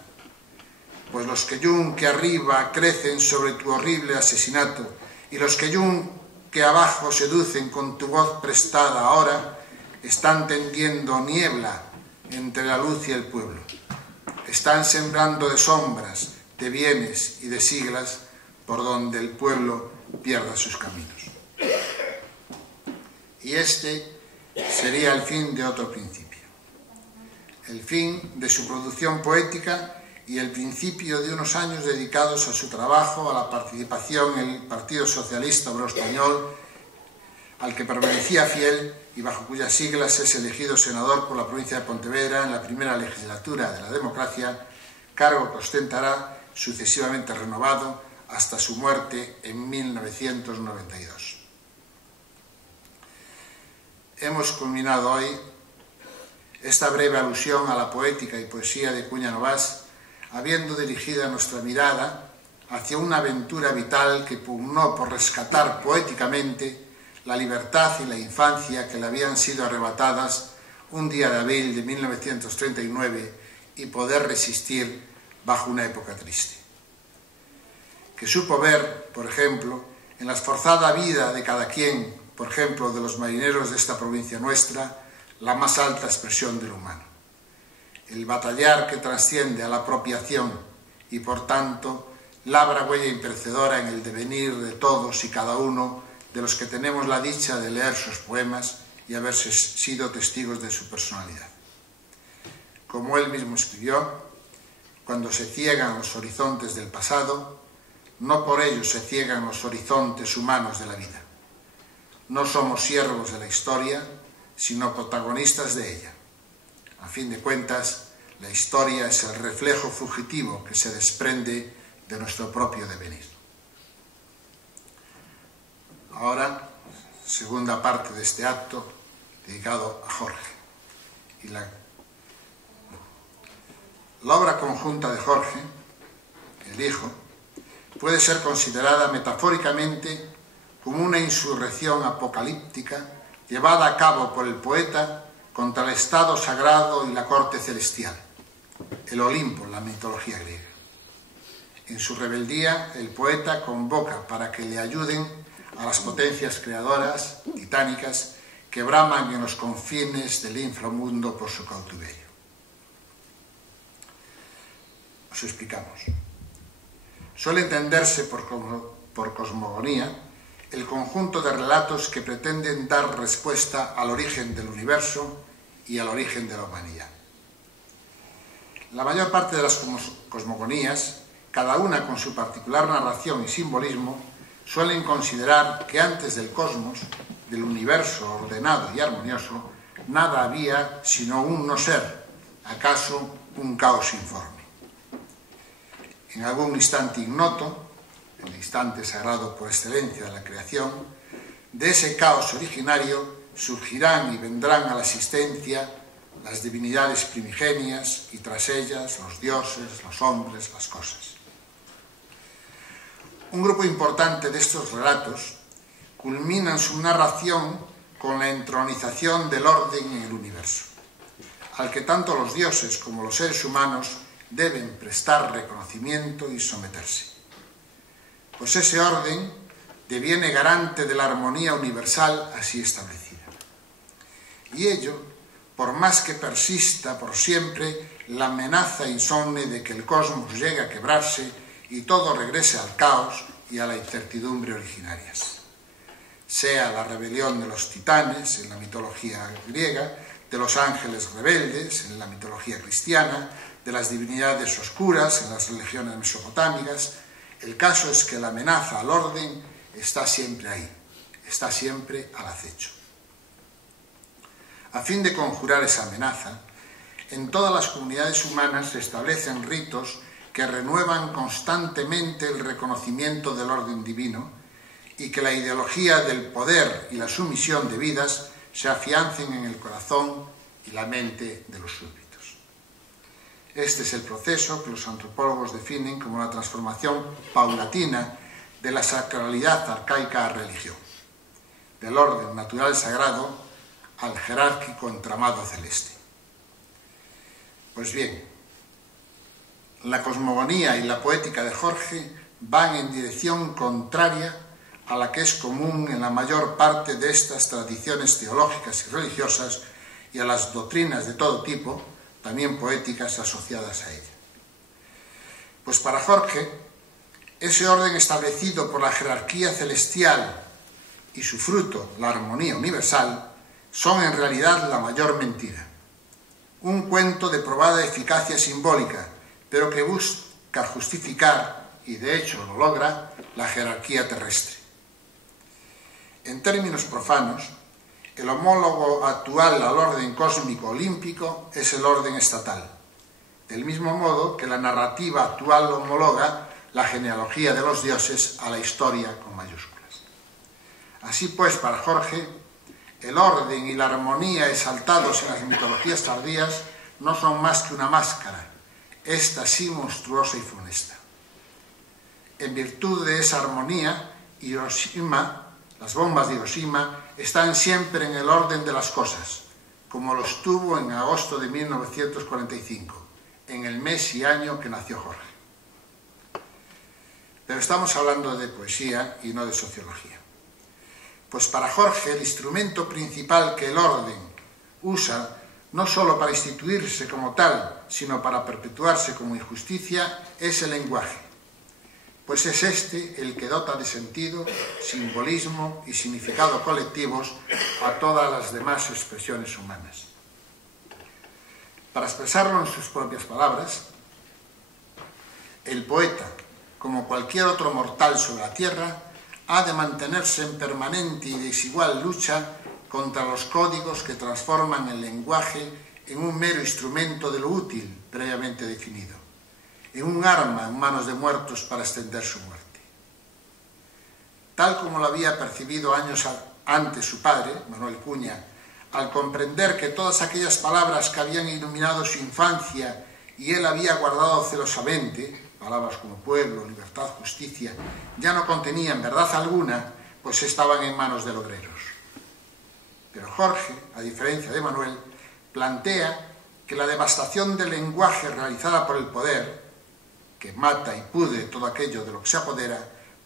Pues los que yunque arriba crecen sobre tu horrible asesinato, y los que yunque abajo seducen con tu voz prestada ahora, están tendiendo niebla entre la luz y el pueblo. Están sembrando de sombras, de bienes y de siglas por donde el pueblo pierda sus caminos. Y este sería el fin de otro principio, el fin de su producción poética y el principio de unos años dedicados a su trabajo, a la participación en el Partido Socialista Obrero Español, al que permanecía fiel y bajo cuyas siglas es elegido senador por la provincia de Pontevedra en la primera legislatura de la democracia, cargo que ostentará sucesivamente renovado hasta su muerte en 1992. Hemos culminado hoy esta breve alusión a la poética y poesía de Cuña Novas, habiendo dirigido nuestra mirada hacia una aventura vital que pugnó por rescatar poéticamente la libertad y la infancia que le habían sido arrebatadas un día de abril de 1939 y poder resistir bajo una época triste. Que supo ver, por ejemplo, en la esforzada vida de cada quien, por ejemplo, de los marineros de esta provincia nuestra, la más alta expresión del humano. El batallar que trasciende a la apropiación y, por tanto, labra huella imperecedora en el devenir de todos y cada uno de los que tenemos la dicha de leer sus poemas y haber sido testigos de su personalidad. Como él mismo escribió, cuando se ciegan los horizontes del pasado, no por ello se ciegan los horizontes humanos de la vida. No somos siervos de la historia, sino protagonistas de ella. A fin de cuentas, la historia es el reflejo fugitivo que se desprende de nuestro propio devenir. Ahora, segunda parte de este acto dedicado a Jorge. Y la obra conjunta de Jorge, el hijo, puede ser considerada metafóricamente como una insurrección apocalíptica llevada a cabo por el poeta contra el estado sagrado y la corte celestial, el Olimpo en la mitología griega. En su rebeldía, el poeta convoca para que le ayuden a las potencias creadoras, titánicas, que braman en los confines del inframundo por su cautiverio. Os explicamos. Suele entenderse por cosmogonía el conjunto de relatos que pretenden dar respuesta al origen del universo y al origen de la humanidad. La mayor parte de las cosmogonías, cada una con su particular narración y simbolismo, suelen considerar que antes del cosmos, del universo ordenado y armonioso, nada había sino un no ser, acaso un caos informe. En algún instante ignoto, el instante sagrado por excelencia de la creación, de ese caos originario surgirán y vendrán a la existencia las divinidades primigenias y tras ellas los dioses, los hombres, las cosas. Un grupo importante de estos relatos culminan su narración con la entronización del orden en el universo, al que tanto los dioses como los seres humanos deben prestar reconocimiento y someterse. Pues ese orden deviene garante de la armonía universal así establecida. Y ello, por más que persista por siempre la amenaza insomne de que el cosmos llegue a quebrarse y todo regrese al caos y a la incertidumbre originarias. Sea la rebelión de los titanes en la mitología griega, de los ángeles rebeldes en la mitología cristiana, de las divinidades oscuras en las religiones mesopotámicas. El caso es que la amenaza al orden está siempre ahí, está siempre al acecho. A fin de conjurar esa amenaza, en todas las comunidades humanas se establecen ritos que renuevan constantemente el reconocimiento del orden divino y que la ideología del poder y la sumisión debidas se afiancen en el corazón y la mente de los súbditos. Este es el proceso que los antropólogos definen como la transformación paulatina de la sacralidad arcaica a religión, del orden natural sagrado al jerárquico entramado celeste. Pues bien, la cosmogonía y la poética de Jorge van en dirección contraria a la que es común en la mayor parte de estas tradiciones teológicas y religiosas y a las doctrinas de todo tipo, también poéticas, asociadas a ella. Pues para Jorge, ese orden establecido por la jerarquía celestial y su fruto, la armonía universal, son en realidad la mayor mentira. Un cuento de probada eficacia simbólica, pero que busca justificar, y de hecho lo logra, la jerarquía terrestre. En términos profanos, el homólogo actual al orden cósmico olímpico es el orden estatal, del mismo modo que la narrativa actual homologa la genealogía de los dioses a la historia con mayúsculas. Así pues, para Jorge, el orden y la armonía exaltados en las mitologías tardías no son más que una máscara, esta sí monstruosa y funesta. En virtud de esa armonía, las bombas de Hiroshima están siempre en el orden de las cosas, como lo estuvo en agosto de 1945, en el mes y año que nació Jorge. Pero estamos hablando de poesía y no de sociología. Pues para Jorge el instrumento principal que el orden usa, no solo para instituirse como tal, sino para perpetuarse como injusticia, es el lenguaje. Pues es este el que dota de sentido, simbolismo y significado colectivos a todas las demás expresiones humanas. Para expresarlo en sus propias palabras, el poeta, como cualquier otro mortal sobre la tierra, ha de mantenerse en permanente y desigual lucha contra los códigos que transforman el lenguaje en un mero instrumento de lo útil previamente definido, en un arma en manos de muertos para extender su muerte. Tal como lo había percibido años antes su padre, Manuel Cuña, al comprender que todas aquellas palabras que habían iluminado su infancia y él había guardado celosamente, palabras como pueblo, libertad, justicia, ya no contenían verdad alguna, pues estaban en manos de obreros. Pero Jorge, a diferencia de Manuel, plantea que la devastación del lenguaje realizada por el poder, que mata y pudre todo aquello de lo que se apodera,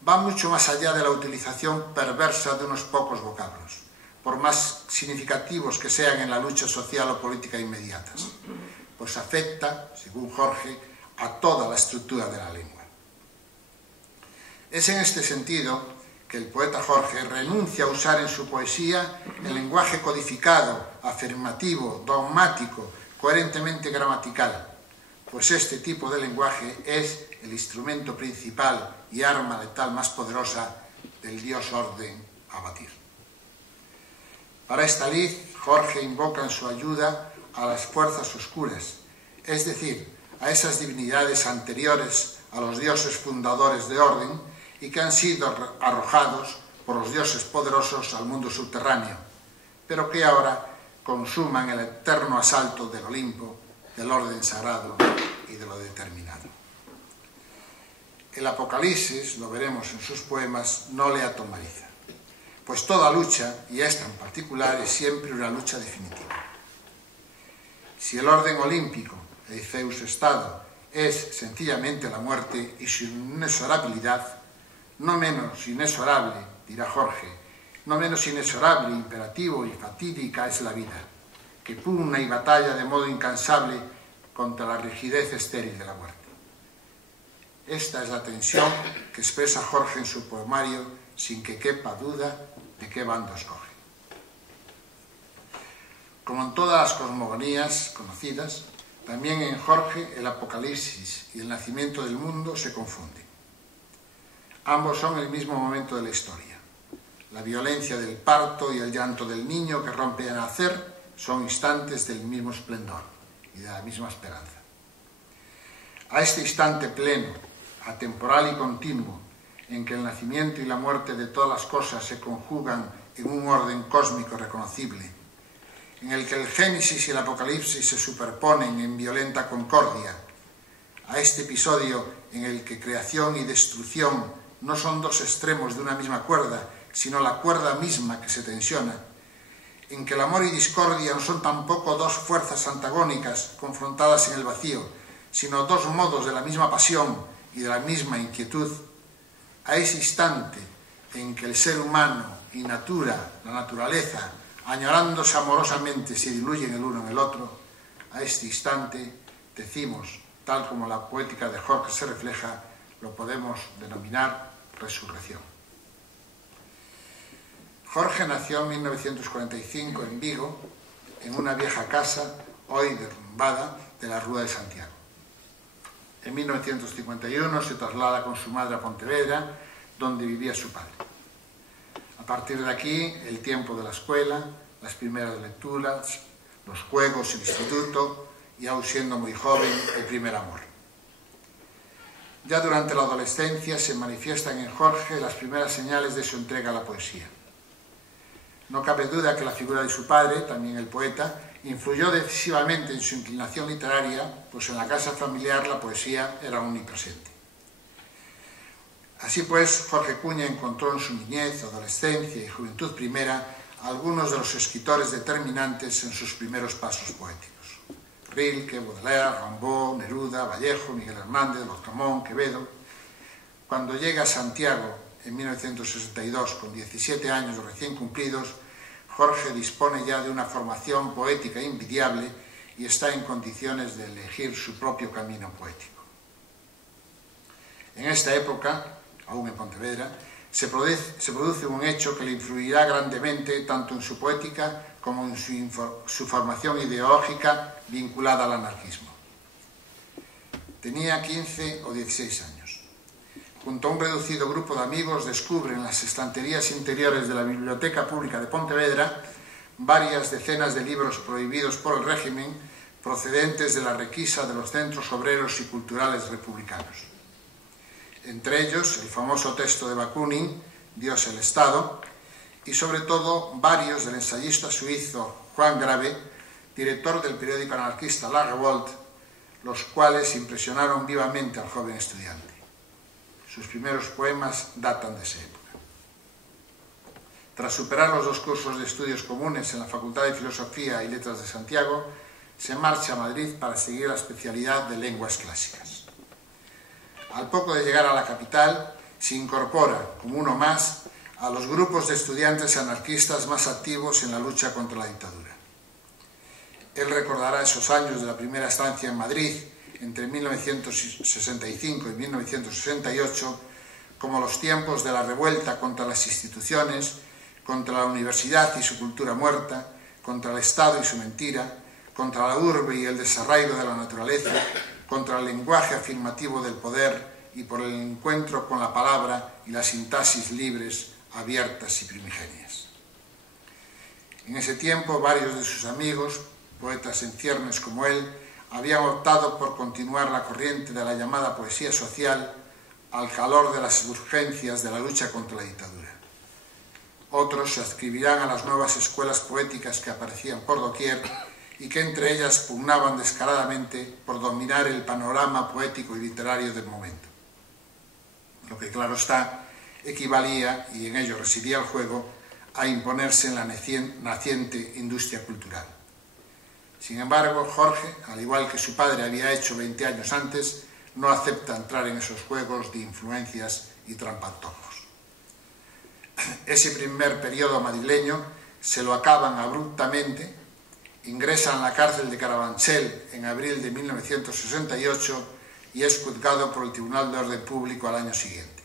va mucho más allá de la utilización perversa de unos pocos vocablos, por más significativos que sean en la lucha social o política inmediatas, pues afecta, según Jorge, a toda la estructura de la lengua. Es en este sentido que el poeta Jorge renuncia a usar en su poesía el lenguaje codificado, afirmativo, dogmático, coherentemente gramatical, pues este tipo de lenguaje es el instrumento principal y arma letal más poderosa del dios orden a batir. Para esta lid, Jorge invoca en su ayuda a las fuerzas oscuras, es decir, a esas divinidades anteriores a los dioses fundadores de orden y que han sido arrojados por los dioses poderosos al mundo subterráneo, pero que ahora consuman el eterno asalto del Olimpo, del orden sagrado y de lo determinado. El Apocalipsis, lo veremos en sus poemas, no le atomariza, pues toda lucha, y esta en particular, es siempre una lucha definitiva. Si el orden olímpico, el Zeus Estado, es sencillamente la muerte y su inexorabilidad, no menos inexorable, dirá Jorge, no menos inexorable, imperativo y fatídica es la vida, que pugna y batalla de modo incansable contra la rigidez estéril de la muerte. Esta es la tensión que expresa Jorge en su poemario sin que quepa duda de qué bando escoge. como en todas las cosmogonías conocidas, también en Jorge el apocalipsis y el nacimiento del mundo se confunden. Ambos son el mismo momento de la historia. La violencia del parto y el llanto del niño que rompe a nacer son instantes del mismo esplendor y de la misma esperanza. A este instante pleno, atemporal y continuo, en que el nacimiento y la muerte de todas las cosas se conjugan en un orden cósmico reconocible, en el que el Génesis y el Apocalipsis se superponen en violenta concordia, a este episodio en el que creación y destrucción no son dos extremos de una misma cuerda, sino la cuerda misma que se tensiona, en que el amor y discordia no son tampoco dos fuerzas antagónicas confrontadas en el vacío, sino dos modos de la misma pasión y de la misma inquietud, a ese instante en que el ser humano y la naturaleza, añorándose amorosamente, se diluyen el uno en el otro, a este instante, decimos, tal como la poética de Jorge se refleja, lo podemos denominar resurrección. Jorge nació en 1945 en Vigo, en una vieja casa, hoy derrumbada, de la Rúa de Santiago. En 1951 se traslada con su madre a Pontevedra, donde vivía su padre. A partir de aquí, el tiempo de la escuela, las primeras lecturas, los juegos, el instituto y, aún siendo muy joven, el primer amor. Ya durante la adolescencia se manifiestan en Jorge las primeras señales de su entrega a la poesía. No cabe duda que la figura de su padre, también el poeta, influyó decisivamente en su inclinación literaria, pues en la casa familiar la poesía era omnipresente. Así pues, Jorge Cuña encontró en su niñez, adolescencia y juventud primera algunos de los escritores determinantes en sus primeros pasos poéticos. Rilke, Baudelaire, Rimbaud, Neruda, Vallejo, Miguel Hernández, Lorcamón, Quevedo. Cuando llega a Santiago en 1962, con 17 años recién cumplidos, Jorge dispone ya de una formación poética invidiable y está en condiciones de elegir su propio camino poético. En esta época, aún en Pontevedra, se produce un hecho que le influirá grandemente tanto en su poética como en su formación ideológica vinculada al anarquismo. Tenía 15 o 16 años. Junto a un reducido grupo de amigos descubre en las estanterías interiores de la Biblioteca Pública de Pontevedra varias decenas de libros prohibidos por el régimen procedentes de la requisa de los centros obreros y culturales republicanos. Entre ellos, el famoso texto de Bakunin, Dios el Estado, y sobre todo varios del ensayista suizo Juan Grave, director del periódico anarquista La Revolte, los cuales impresionaron vivamente al joven estudiante. Sus primeros poemas datan de esa época. Tras superar los 2 cursos de estudios comunes en la Facultad de Filosofía y Letras de Santiago, se marcha a Madrid para seguir la especialidad de lenguas clásicas. Al poco de llegar a la capital, se incorpora, como uno más, a los grupos de estudiantes anarquistas más activos en la lucha contra la dictadura. Él recordará esos años de la primera estancia en Madrid, entre 1965 y 1968, como los tiempos de la revuelta contra las instituciones, contra la universidad y su cultura muerta, contra el Estado y su mentira, contra la urbe y el desarraigo de la naturaleza, contra el lenguaje afirmativo del poder y por el encuentro con la palabra y la sintaxis libres, abiertas y primigenias. En ese tiempo, varios de sus amigos, poetas en ciernes como él, habían optado por continuar la corriente de la llamada poesía social al calor de las urgencias de la lucha contra la dictadura. Otros se adscribirán a las nuevas escuelas poéticas que aparecían por doquier y que entre ellas pugnaban descaradamente por dominar el panorama poético y literario del momento. Lo que, claro está, equivalía, y en ello residía el juego, a imponerse en la naciente industria cultural. Sin embargo, Jorge, al igual que su padre había hecho 20 años antes, no acepta entrar en esos juegos de influencias y trampantojos. Ese primer periodo madrileño se lo acaban abruptamente, ingresa en la cárcel de Carabanchel en abril de 1968 y es juzgado por el Tribunal de Orden Público al año siguiente.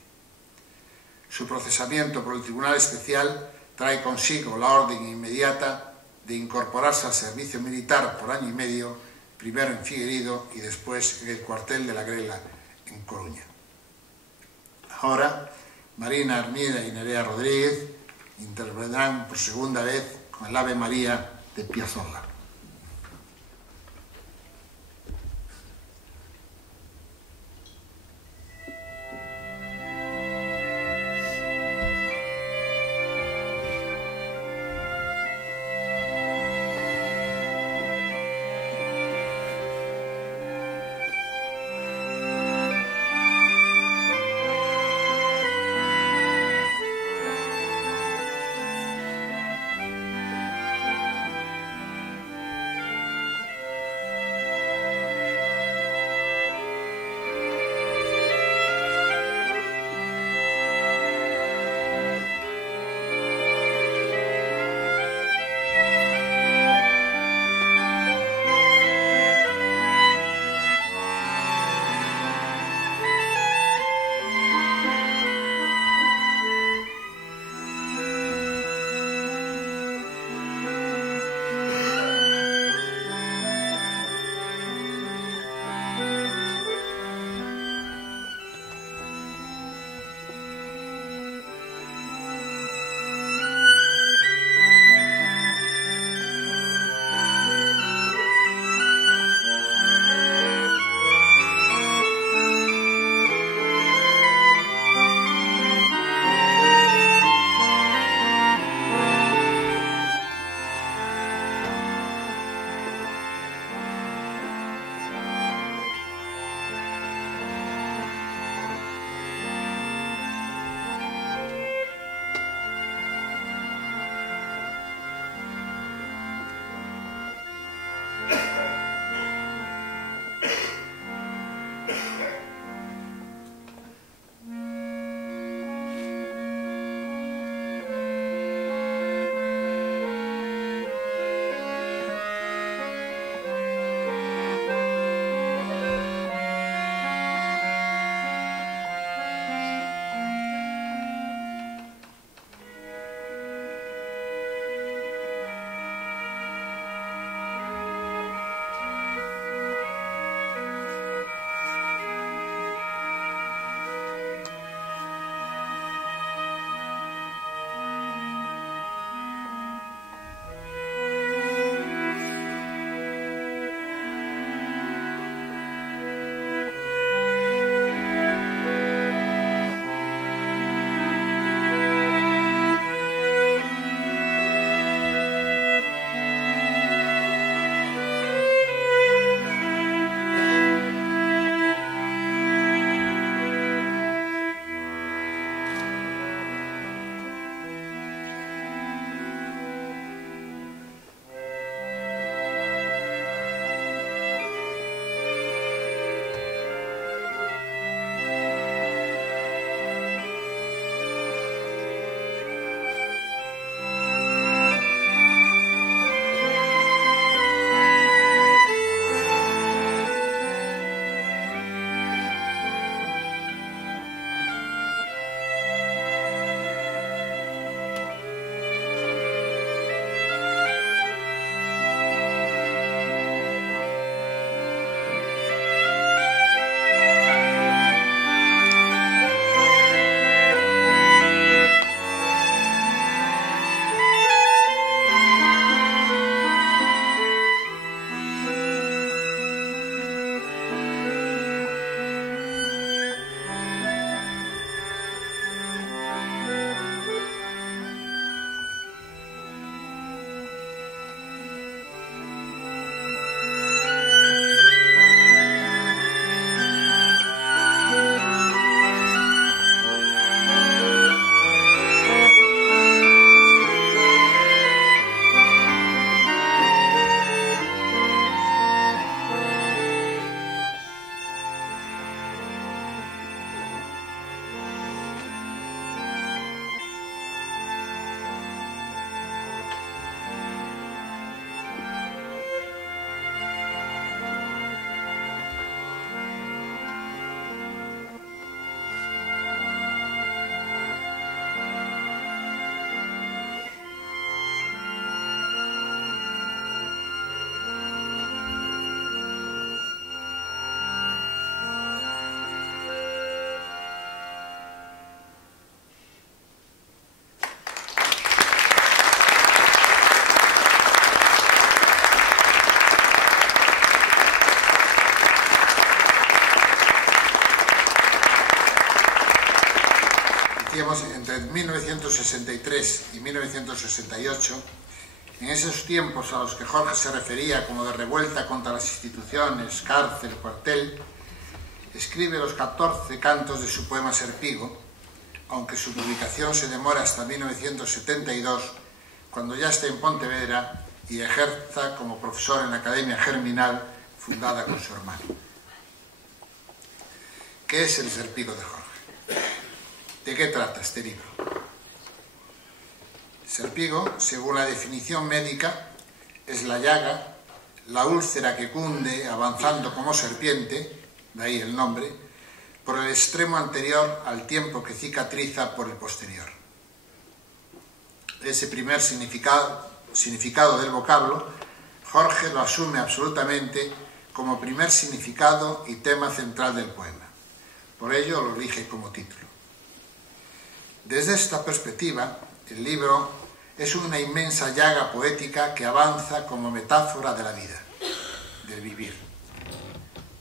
Su procesamiento por el Tribunal Especial trae consigo la orden inmediata de incorporarse al servicio militar por año y medio, primero en Figueiredo y después en el cuartel de la Grela en Coruña. Ahora, Marina Armida y Nerea Rodríguez intervendrán por segunda vez con el Ave María de Piazzolla. entre 1963 y 1968, en esos tiempos a los que Jorge se refería como de revuelta contra las instituciones, cárcel, cuartel, escribe los 14 cantos de su poema Serpigo, aunque su publicación se demora hasta 1972, cuando ya está en Pontevedra y ejerza como profesor en la Academia Germinal, fundada con su hermano. ¿Qué es el Serpigo de Jorge? ¿De qué trata este libro? Serpigo, según la definición médica, es la llaga, la úlcera que cunde avanzando como serpiente, de ahí el nombre, por el extremo anterior al tiempo que cicatriza por el posterior. Ese primer significado del vocablo, Jorge lo asume absolutamente como primer significado y tema central del poema. Por ello lo elige como título. Desde esta perspectiva, el libro es una inmensa llaga poética que avanza como metáfora de la vida, del vivir.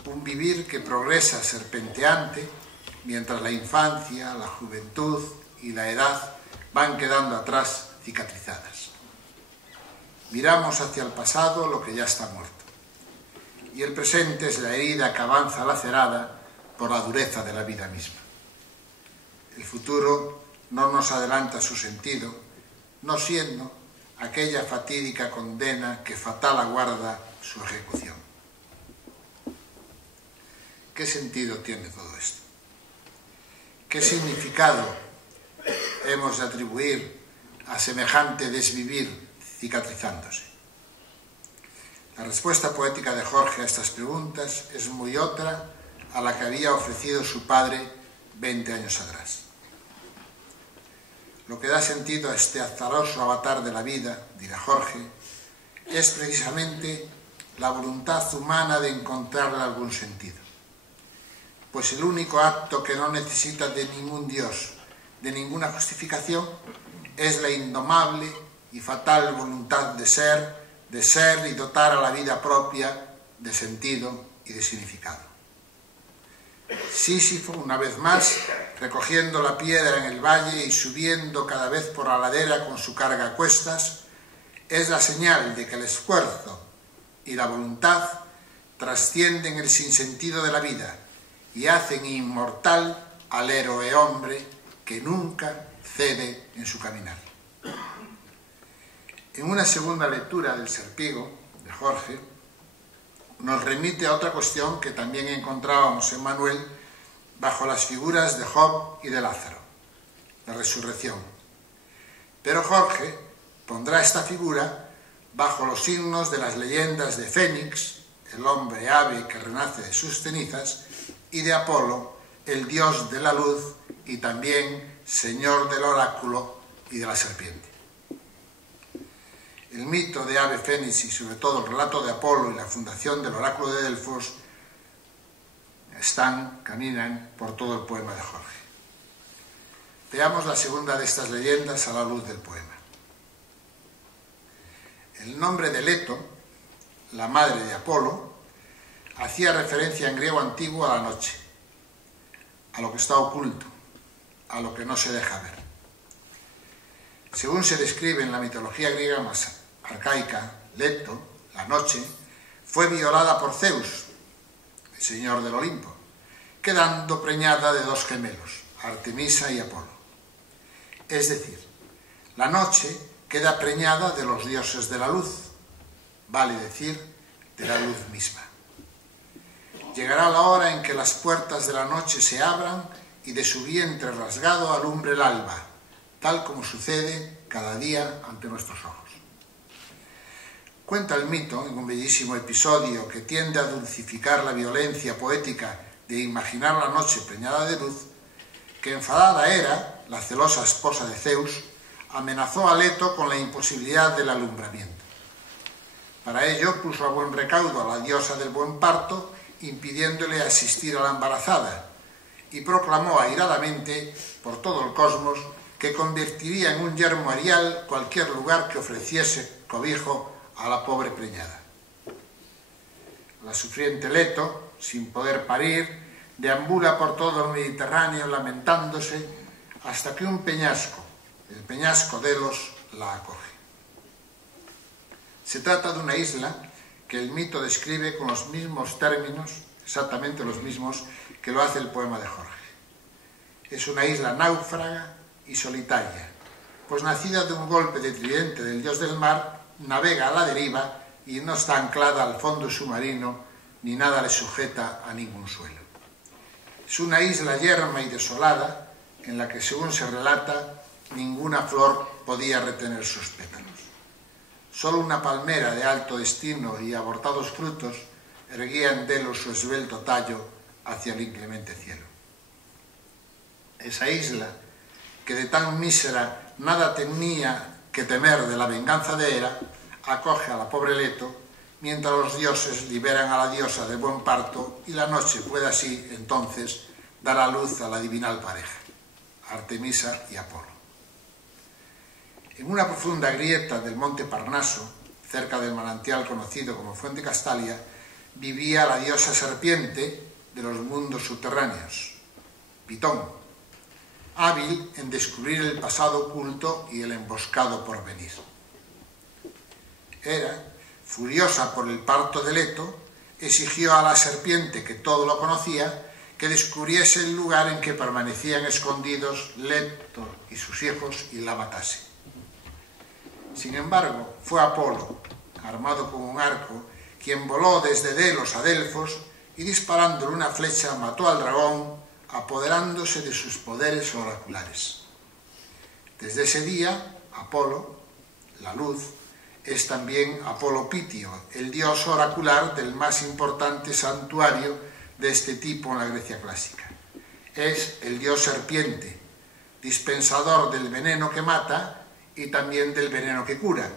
Un vivir que progresa serpenteante mientras la infancia, la juventud y la edad van quedando atrás cicatrizadas. Miramos hacia el pasado lo que ya está muerto, y el presente es la herida que avanza lacerada por la dureza de la vida misma. El futuro no nos adelanta su sentido, no siendo aquella fatídica condena que fatal aguarda su ejecución. ¿Qué sentido tiene todo esto? ¿Qué significado hemos de atribuir a semejante desvivir cicatrizándose? La respuesta poética de Jorge a estas preguntas es muy otra a la que había ofrecido su padre 20 años atrás. Lo que da sentido a este azaroso avatar de la vida, dirá Jorge, es precisamente la voluntad humana de encontrarle algún sentido. Pues el único acto que no necesita de ningún Dios, de ninguna justificación, es la indomable y fatal voluntad de ser y dotar a la vida propia de sentido y de significado. Sísifo, una vez más, recogiendo la piedra en el valle y subiendo cada vez por la ladera con su carga a cuestas, es la señal de que el esfuerzo y la voluntad trascienden el sinsentido de la vida y hacen inmortal al héroe hombre que nunca cede en su caminar. En una segunda lectura del Serpigo, de Jorge, nos remite a otra cuestión que también encontrábamos en Manuel bajo las figuras de Job y de Lázaro, la resurrección. Pero Jorge pondrá esta figura bajo los signos de las leyendas de Fénix, el hombre ave que renace de sus cenizas, y de Apolo, el dios de la luz y también señor del oráculo y de la serpiente. El mito de ave fénix y sobre todo el relato de Apolo y la fundación del oráculo de Delfos caminan por todo el poema de Jorge. Veamos la segunda de estas leyendas a la luz del poema. El nombre de Leto, la madre de Apolo, hacía referencia en griego antiguo a la noche, a lo que está oculto, a lo que no se deja ver. Según se describe en la mitología griega más arcaica, Leto, la noche, fue violada por Zeus, el señor del Olimpo, quedando preñada de dos gemelos, Artemisa y Apolo. Es decir, la noche queda preñada de los dioses de la luz, vale decir, de la luz misma. Llegará la hora en que las puertas de la noche se abran y de su vientre rasgado alumbre el alba, tal como sucede cada día ante nuestros ojos. Cuenta el mito, en un bellísimo episodio que tiende a dulcificar la violencia poética de imaginar la noche preñada de luz, que enfadada Hera, la celosa esposa de Zeus, amenazó a Leto con la imposibilidad del alumbramiento. Para ello puso a buen recaudo a la diosa del buen parto, impidiéndole asistir a la embarazada, y proclamó airadamente por todo el cosmos que convertiría en un yermo arial cualquier lugar que ofreciese cobijo a la pobre preñada. La sufriente Leto, sin poder parir, deambula por todo el Mediterráneo lamentándose hasta que un peñasco, el peñasco Delos, la acoge. Se trata de una isla que el mito describe con los mismos términos, exactamente los mismos, que lo hace el poema de Jorge. Es una isla náufraga y solitaria, pues nacida de un golpe de tridente del dios del mar, navega a la deriva y no está anclada al fondo submarino, ni nada le sujeta a ningún suelo. Es una isla yerma y desolada, en la que, según se relata, ninguna flor podía retener sus pétalos. Solo una palmera de alto destino y abortados frutos erguía en Delos su esbelto tallo hacia el inclemente cielo. Esa isla, que de tan mísera nada tenía que temer de la venganza de Hera, acoge a la pobre Leto, mientras los dioses liberan a la diosa de buen parto y la noche puede así, entonces, dar a luz a la divinal pareja, Artemisa y Apolo. En una profunda grieta del monte Parnaso, cerca del manantial conocido como Fuente Castalia, vivía la diosa serpiente de los mundos subterráneos, Pitón, hábil en descubrir el pasado oculto y el emboscado porvenir. Hera, furiosa por el parto de Leto, exigió a la serpiente, que todo lo conocía, que descubriese el lugar en que permanecían escondidos Leto y sus hijos y la matase. Sin embargo, fue Apolo, armado con un arco, quien voló desde Delos a Delfos y disparándole una flecha mató al dragón, apoderándose de sus poderes oraculares. Desde ese día, Apolo, la luz, es también Apolo Pitio, el dios oracular del más importante santuario de este tipo en la Grecia clásica. Es el dios serpiente, dispensador del veneno que mata y también del veneno que cura,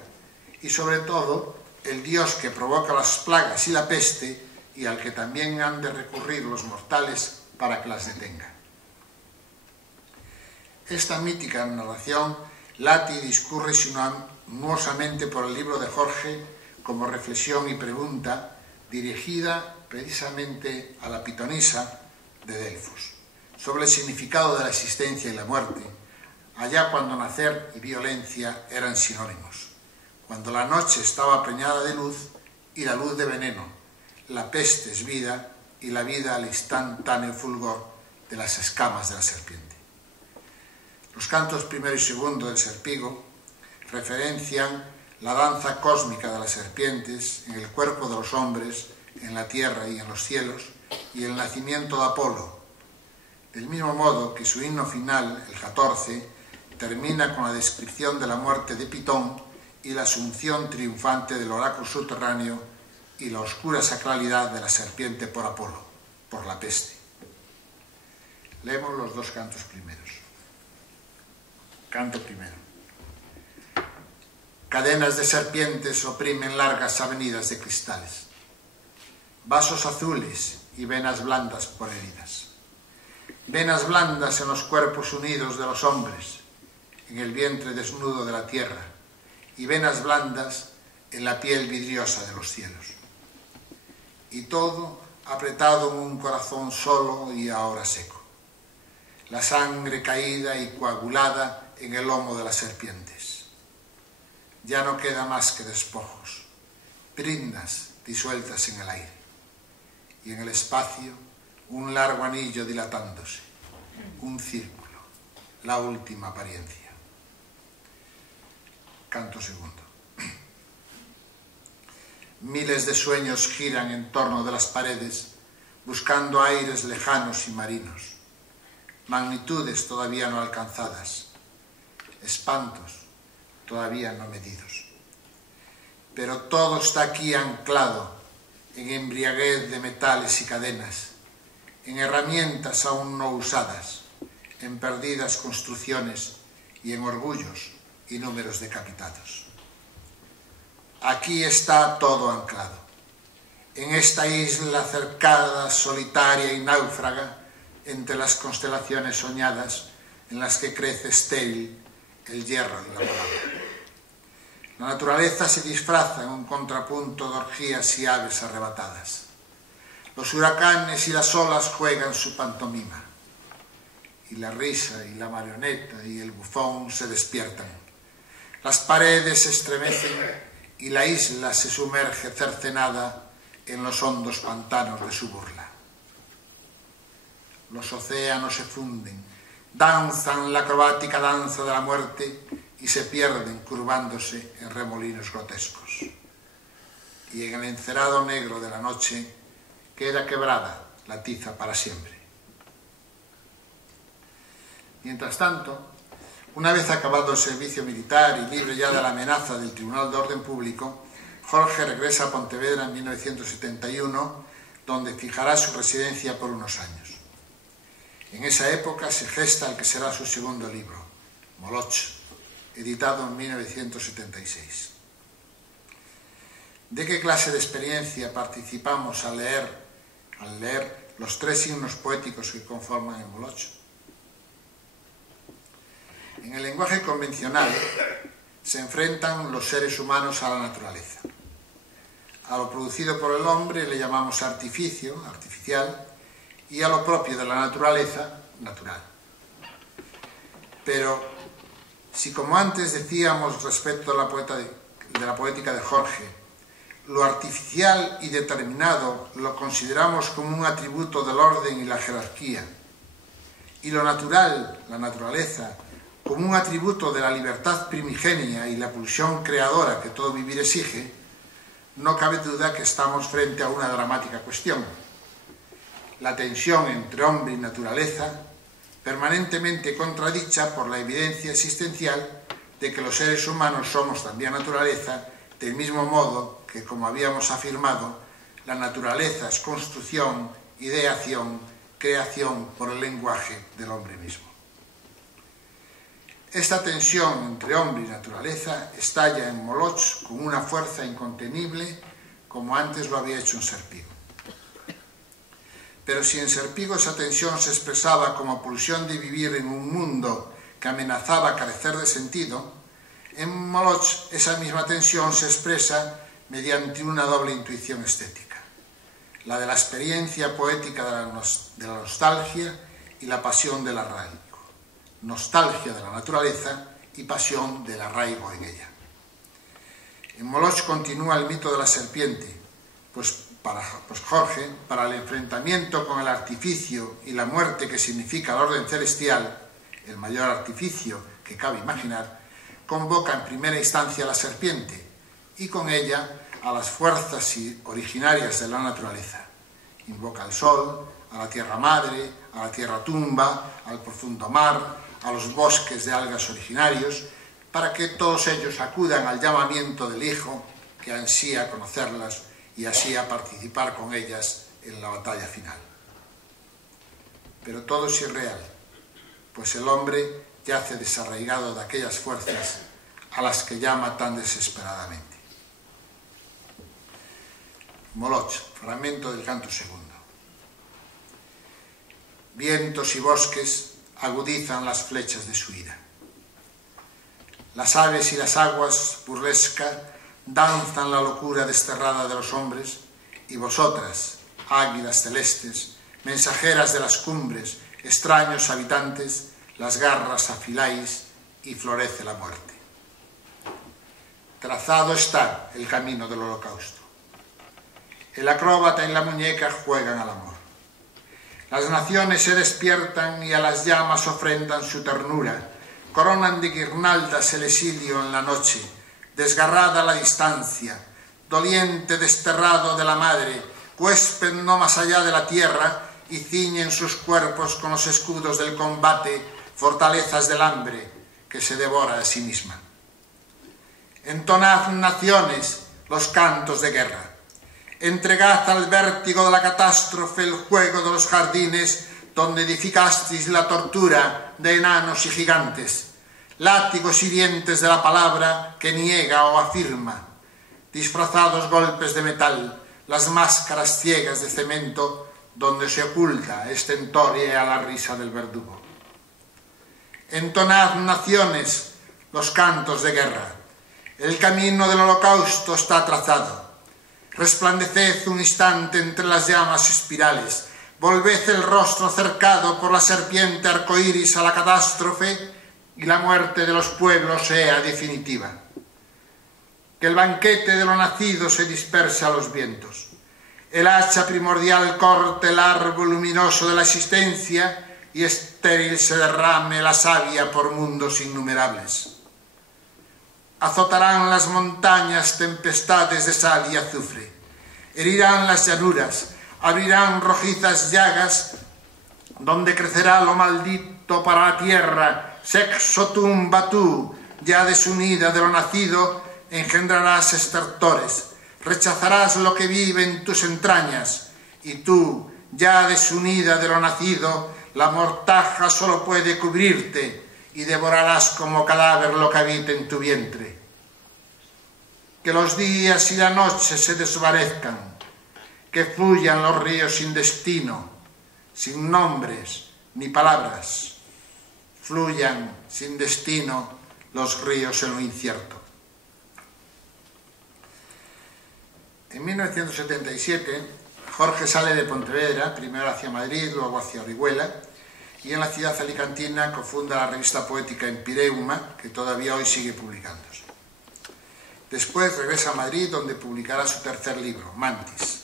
y sobre todo el dios que provoca las plagas y la peste y al que también han de recurrir los mortales para que las detenga. Esta mítica narración late y discurre sinuosamente por el libro de Jorge como reflexión y pregunta dirigida precisamente a la pitonisa de Delfos, sobre el significado de la existencia y la muerte, allá cuando nacer y violencia eran sinónimos, cuando la noche estaba preñada de luz y la luz de veneno, la peste es vida y la vida al instantáneo fulgor de las escamas de la serpiente. Los cantos primero y segundo del Serpigo referencian la danza cósmica de las serpientes en el cuerpo de los hombres, en la tierra y en los cielos, y el nacimiento de Apolo, del mismo modo que su himno final, el 14, termina con la descripción de la muerte de Pitón y la asunción triunfante del oráculo subterráneo y la oscura sacralidad de la serpiente por Apolo, por la peste. Leemos los dos cantos primeros. Canto primero. Cadenas de serpientes oprimen largas avenidas de cristales, vasos azules y venas blandas por heridas. Venas blandas en los cuerpos unidos de los hombres, en el vientre desnudo de la tierra, y venas blandas en la piel vidriosa de los cielos. Y todo apretado en un corazón solo y ahora seco. La sangre caída y coagulada en el lomo de las serpientes. Ya no queda más que despojos, prindas disueltas en el aire. Y en el espacio un largo anillo dilatándose, un círculo, la última apariencia. Canto segundo. Miles de sueños giran en torno de las paredes, buscando aires lejanos y marinos, magnitudes todavía no alcanzadas, espantos todavía no medidos. Pero todo está aquí anclado en embriaguez de metales y cadenas, en herramientas aún no usadas, en perdidas construcciones y en orgullos y números decapitados. Aquí está todo anclado, en esta isla cercada, solitaria y náufraga, entre las constelaciones soñadas en las que crece estéril el hierro de la palabra. La naturaleza se disfraza en un contrapunto de orgías y aves arrebatadas. Los huracanes y las olas juegan su pantomima. y la risa y la marioneta y el bufón se despiertan. Las paredes se estremecen y la isla se sumerge cercenada en los hondos pantanos de su burla. Los océanos se funden, danzan la acrobática danza de la muerte y se pierden curvándose en remolinos grotescos. Y en el encerado negro de la noche queda quebrada la tiza para siempre. Mientras tanto, una vez acabado el servicio militar y libre ya de la amenaza del Tribunal de Orden Público, Jorge regresa a Pontevedra en 1971, donde fijará su residencia por unos años. En esa época se gesta el que será su segundo libro, Moloch, editado en 1976. ¿De qué clase de experiencia participamos al leer los 3 himnos poéticos que conforman el Moloch? En el lenguaje convencional se enfrentan los seres humanos a la naturaleza. A lo producido por el hombre le llamamos artificio, artificial, y a lo propio de la naturaleza, natural. Pero si, como antes decíamos respecto a la poética de Jorge, lo artificial y determinado lo consideramos como un atributo del orden y la jerarquía, y lo natural, la naturaleza, como un atributo de la libertad primigenia y la pulsión creadora que todo vivir exige, no cabe duda que estamos frente a una dramática cuestión: la tensión entre hombre y naturaleza, permanentemente contradicha por la evidencia existencial de que los seres humanos somos también naturaleza, del mismo modo que, como habíamos afirmado, la naturaleza es construcción, ideación, creación por el lenguaje del hombre mismo. Esta tensión entre hombre y naturaleza estalla en Moloch con una fuerza incontenible, como antes lo había hecho en Serpigo. Pero si en Serpigo esa tensión se expresaba como pulsión de vivir en un mundo que amenazaba carecer de sentido, en Moloch esa misma tensión se expresa mediante una doble intuición estética: la de la experiencia poética de la nostalgia y la pasión del arraigo. Nostalgia de la naturaleza y pasión del arraigo en ella. En Moloch continúa el mito de la serpiente, pues Jorge, para el enfrentamiento con el artificio y la muerte que significa el orden celestial, el mayor artificio que cabe imaginar, convoca en primera instancia a la serpiente y con ella a las fuerzas originarias de la naturaleza. Invoca al sol, a la tierra madre, a la tierra tumba, al profundo mar, a los bosques de algas originarios, para que todos ellos acudan al llamamiento del Hijo, que ansía conocerlas y así a participar con ellas en la batalla final. Pero todo es irreal, pues el hombre yace desarraigado de aquellas fuerzas a las que llama tan desesperadamente. Moloch, fragmento del canto segundo. Vientos y bosques agudizan las flechas de su ira. Las aves y las aguas, burlesca, danzan la locura desterrada de los hombres, y vosotras, águilas celestes, mensajeras de las cumbres, extraños habitantes, las garras afiláis y florece la muerte. Trazado está el camino del holocausto. El acróbata y la muñeca juegan al amor. Las naciones se despiertan y a las llamas ofrendan su ternura, coronan de guirnaldas el exilio en la noche, desgarrada la distancia, doliente desterrado de la madre, huésped no más allá de la tierra, y ciñen sus cuerpos con los escudos del combate, fortalezas del hambre que se devora a sí misma. Entonad, naciones, los cantos de guerra. Entregad al vértigo de la catástrofe el juego de los jardines donde edificasteis la tortura de enanos y gigantes, látigos hirientes de la palabra que niega o afirma, disfrazados golpes de metal, las máscaras ciegas de cemento donde se oculta estentoria a la risa del verdugo. Entonad, naciones, los cantos de guerra. El camino del holocausto está trazado. Resplandeced un instante entre las llamas espirales, volved el rostro cercado por la serpiente arcoíris a la catástrofe y la muerte de los pueblos sea definitiva. Que el banquete de lo nacido se disperse a los vientos. El hacha primordial corte el árbol luminoso de la existencia y estéril se derrame la savia por mundos innumerables. Azotarán las montañas tempestades de sal y azufre, herirán las llanuras, abrirán rojizas llagas donde crecerá lo maldito para la tierra. Sexotum batú, ya desunida de lo nacido, engendrarás estertores, rechazarás lo que vive en tus entrañas, y tú, ya desunida de lo nacido, la mortaja solo puede cubrirte, y devorarás como cadáver lo que habita en tu vientre. Que los días y la noche se desvanezcan, que fluyan los ríos sin destino, sin nombres ni palabras. Fluyan sin destino los ríos en lo incierto. En 1977, Jorge sale de Pontevedra, primero hacia Madrid, luego hacia Orihuela, y en la ciudad alicantina cofunda la revista poética Empireuma, que todavía hoy sigue publicándose. Después regresa a Madrid, donde publicará su tercer libro, Mantis.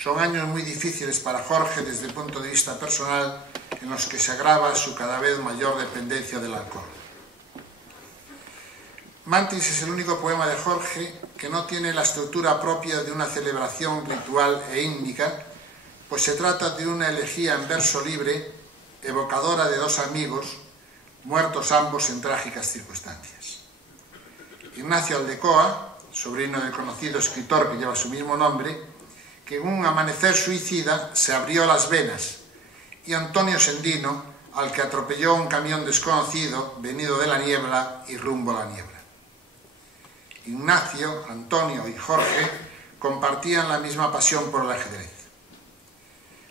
Son años muy difíciles para Jorge desde el punto de vista personal, en los que se agrava su cada vez mayor dependencia del alcohol. Mantis es el único poema de Jorge que no tiene la estructura propia de una celebración ritual e ígnica, pues se trata de una elegía en verso libre, evocadora de dos amigos, muertos ambos en trágicas circunstancias. Ignacio Aldecoa, sobrino del conocido escritor que lleva su mismo nombre, que en un amanecer suicida se abrió las venas, y Antonio Sendino, al que atropelló un camión desconocido venido de la niebla y rumbo a la niebla. Ignacio, Antonio y Jorge compartían la misma pasión por el ajedrez.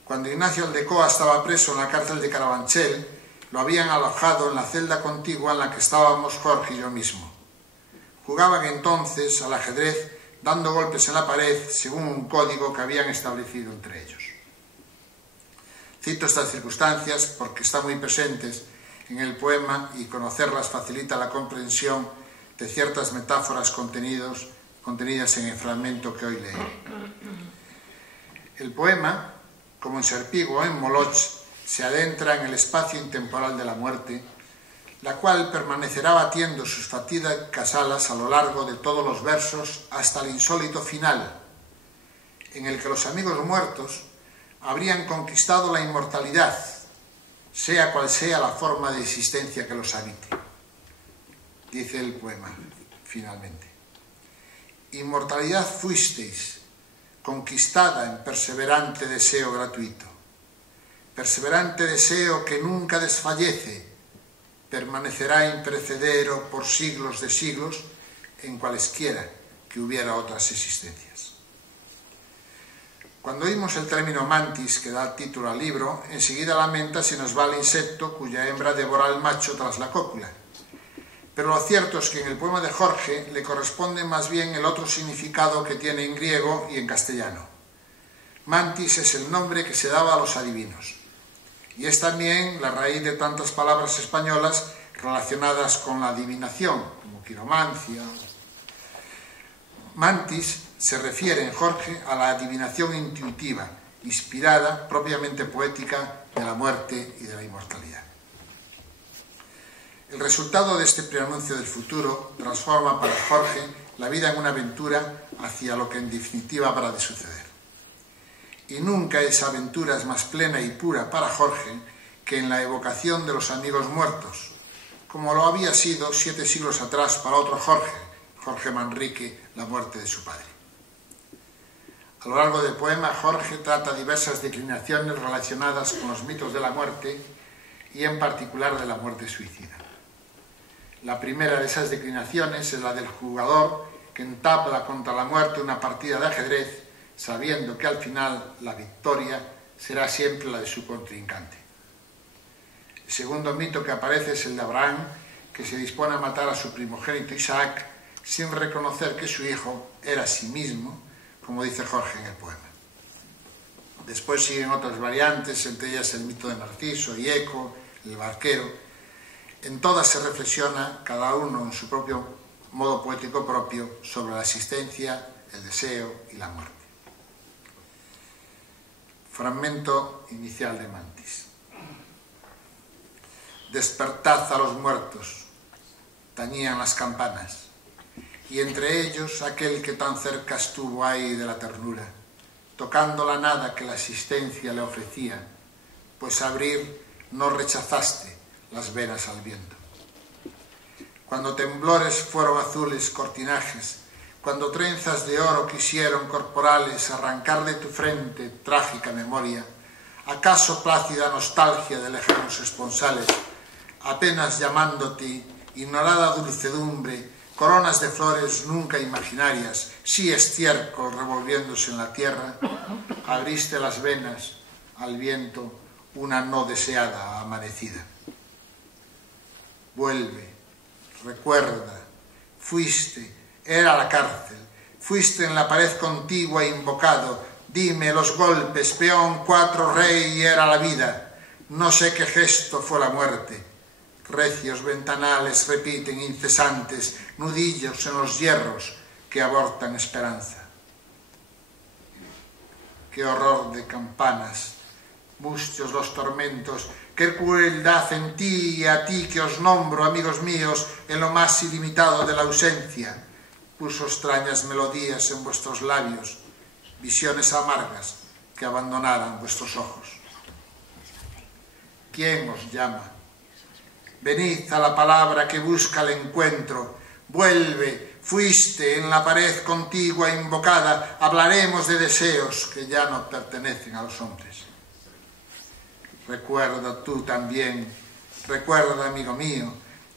Cuando Ignacio Aldecoa estaba preso en la cárcel de Carabanchel, lo habían alojado en la celda contigua en la que estábamos Jorge y yo mismo. Jugaban entonces al ajedrez dando golpes en la pared según un código que habían establecido entre ellos. Cito estas circunstancias porque están muy presentes en el poema y conocerlas facilita la comprensión de ciertas metáforas contenidas en el fragmento que hoy leeré. El poema, como en Serpigo o en Moloch, se adentra en el espacio intemporal de la muerte, la cual permanecerá batiendo sus fatídicas alas a lo largo de todos los versos hasta el insólito final, en el que los amigos muertos habrían conquistado la inmortalidad, sea cual sea la forma de existencia que los habite. Dice el poema, finalmente. Inmortalidad fuisteis, conquistada en perseverante deseo gratuito. Perseverante deseo que nunca desfallece, permanecerá imperecedero por siglos de siglos, en cualesquiera que hubiera otras existencias. Cuando oímos el término mantis, que da título al libro, enseguida la mente se nos va al insecto cuya hembra devora al macho tras la cópula. Pero lo cierto es que en el poema de Jorge le corresponde más bien el otro significado que tiene en griego y en castellano. Mantis es el nombre que se daba a los adivinos, y es también la raíz de tantas palabras españolas relacionadas con la adivinación, como quiromancia. Mantis se refiere en Jorge a la adivinación intuitiva, inspirada, propiamente poética, de la muerte y de la inmortalidad. El resultado de este preanuncio del futuro transforma para Jorge la vida en una aventura hacia lo que en definitiva habrá de suceder. Y nunca esa aventura es más plena y pura para Jorge que en la evocación de los amigos muertos, como lo había sido 7 siglos atrás para otro Jorge, Jorge Manrique, la muerte de su padre. A lo largo del poema, Jorge trata diversas declinaciones relacionadas con los mitos de la muerte y en particular de la muerte suicida. La primera de esas declinaciones es la del jugador que entabla contra la muerte una partida de ajedrez, sabiendo que al final la victoria será siempre la de su contrincante. El segundo mito que aparece es el de Abraham, que se dispone a matar a su primogénito Isaac sin reconocer que su hijo era a sí mismo, como dice Jorge en el poema. Después siguen otras variantes, entre ellas el mito de Narciso y Eco, el barquero. En todas se reflexiona, cada uno en su propio modo poético propio, sobre la existencia, el deseo y la muerte. Fragmento inicial de Mantis. Despertad a los muertos, tañían las campanas, y entre ellos aquel que tan cerca estuvo ahí de la ternura, tocando la nada que la existencia le ofrecía, pues abrir no rechazaste las venas al viento. Cuando temblores fueron azules cortinajes, cuando trenzas de oro quisieron corporales arrancar de tu frente trágica memoria, acaso plácida nostalgia de lejanos esponsales, apenas llamándote ignorada dulcedumbre, coronas de flores nunca imaginarias, sí estiércol revolviéndose en la tierra, abriste las venas al viento una no deseada amanecida. Vuelve, recuerda, fuiste, era la cárcel, fuiste en la pared contigua invocado, dime los golpes, peón, 4, rey, y era la vida, no sé qué gesto fue la muerte. Recios ventanales repiten incesantes, nudillos en los hierros que abortan esperanza. Qué horror de campanas, mustios los tormentos, qué crueldad en ti y a ti que os nombro, amigos míos, en lo más ilimitado de la ausencia. Puso extrañas melodías en vuestros labios, visiones amargas que abandonaran vuestros ojos. ¿Quién os llama? Venid a la palabra que busca el encuentro. Vuelve, fuiste en la pared contigua invocada. Hablaremos de deseos que ya no pertenecen a los hombres. Recuerda tú también, recuerda, amigo mío,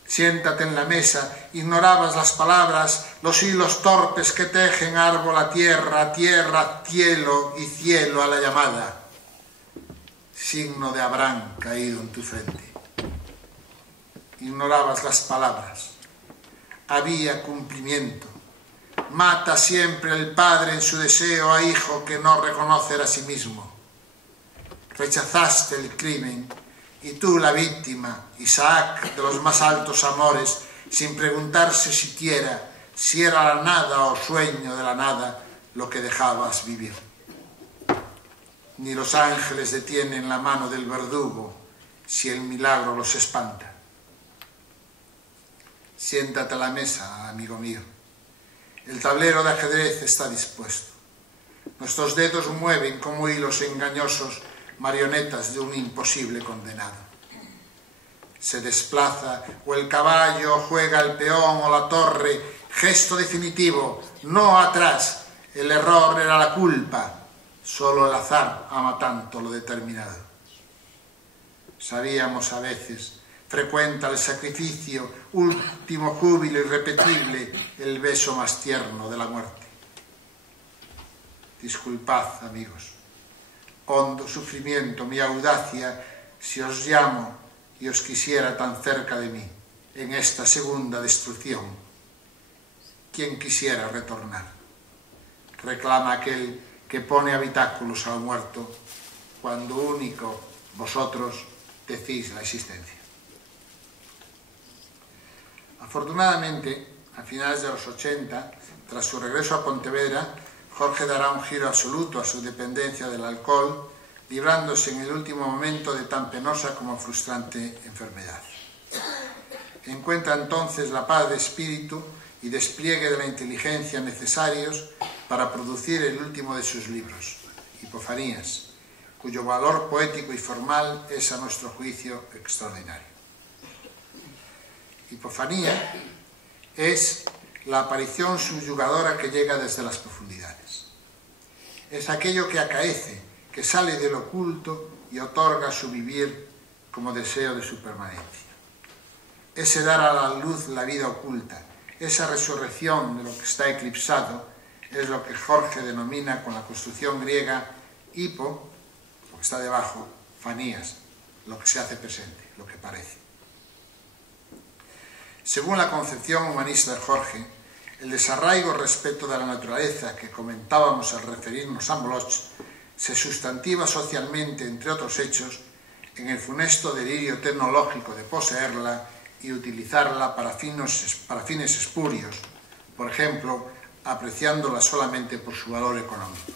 siéntate en la mesa, ignorabas las palabras, los hilos torpes que tejen árbol a tierra, tierra, cielo y cielo a la llamada. Signo de Abraham caído en tu frente. Ignorabas las palabras. Había cumplimiento. Mata siempre el padre en su deseo a hijo que no reconocer a sí mismo. Rechazaste el crimen y tú la víctima, Isaac de los más altos amores, sin preguntarse siquiera si era la nada o sueño de la nada lo que dejabas vivir. Ni los ángeles detienen la mano del verdugo si el milagro los espanta. Siéntate a la mesa, amigo mío. El tablero de ajedrez está dispuesto. Nuestros dedos mueven como hilos engañosos marionetas de un imposible condenado. Se desplaza o el caballo, juega el peón o la torre, gesto definitivo, no atrás. El error era la culpa, solo el azar ama tanto lo determinado. Sabíamos a veces, frecuenta el sacrificio, último júbilo irrepetible, el beso más tierno de la muerte. Disculpad, amigos, hondo sufrimiento, mi audacia, si os llamo y os quisiera tan cerca de mí, en esta segunda destrucción. ¿Quién quisiera retornar? Reclama aquel que pone habitáculos al muerto, cuando único vosotros decís la existencia. Afortunadamente, a finales de los 80, tras su regreso a Pontevedra, Jorge dará un giro absoluto a su dependencia del alcohol, librándose en el último momento de tan penosa como frustrante enfermedad. Encuentra entonces la paz de espíritu y despliegue de la inteligencia necesarios para producir el último de sus libros, Hipofanías, cuyo valor poético y formal es a nuestro juicio extraordinario. Hipofanía es la aparición subyugadora que llega desde las profundidades. Es aquello que acaece, que sale del oculto y otorga su vivir como deseo de su permanencia. Ese dar a la luz la vida oculta, esa resurrección de lo que está eclipsado, es lo que Jorge denomina con la construcción griega hipo, lo que está debajo, fanías, lo que se hace presente, lo que parece. Según la concepción humanista de Jorge, el desarraigo respecto de la naturaleza que comentábamos al referirnos a Moloch se sustantiva socialmente, entre otros hechos, en el funesto delirio tecnológico de poseerla y utilizarla para fines espurios, por ejemplo, apreciándola solamente por su valor económico.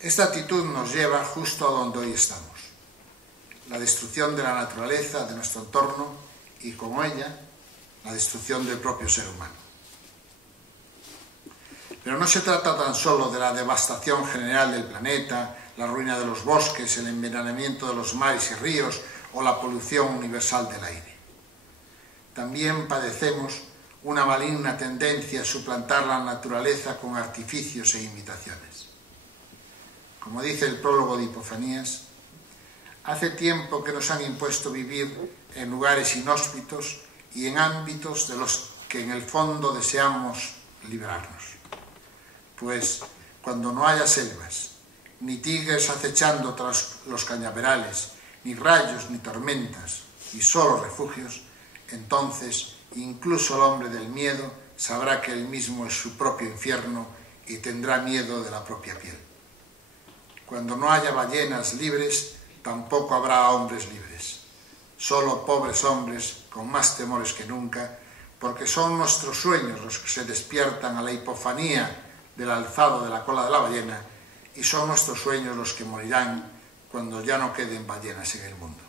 Esta actitud nos lleva justo a donde hoy estamos: la destrucción de la naturaleza, de nuestro entorno, y con ella la destrucción del propio ser humano. Pero no se trata tan solo de la devastación general del planeta, la ruina de los bosques, el envenenamiento de los mares y ríos o la polución universal del aire. También padecemos una maligna tendencia a suplantar la naturaleza con artificios e imitaciones. Como dice el prólogo de Hipofanías, hace tiempo que nos han impuesto vivir en lugares inhóspitos y en ámbitos de los que en el fondo deseamos librarnos. Pues cuando no haya selvas, ni tigres acechando tras los cañaverales, ni rayos ni tormentas, y solo refugios, entonces incluso el hombre del miedo sabrá que él mismo es su propio infierno y tendrá miedo de la propia piel. Cuando no haya ballenas libres, tampoco habrá hombres libres. Solo pobres hombres con más temores que nunca, porque son nuestros sueños los que se despiertan a la hipofanía del alzado de la cola de la ballena, y son nuestros sueños los que morirán cuando ya no queden ballenas en el mundo.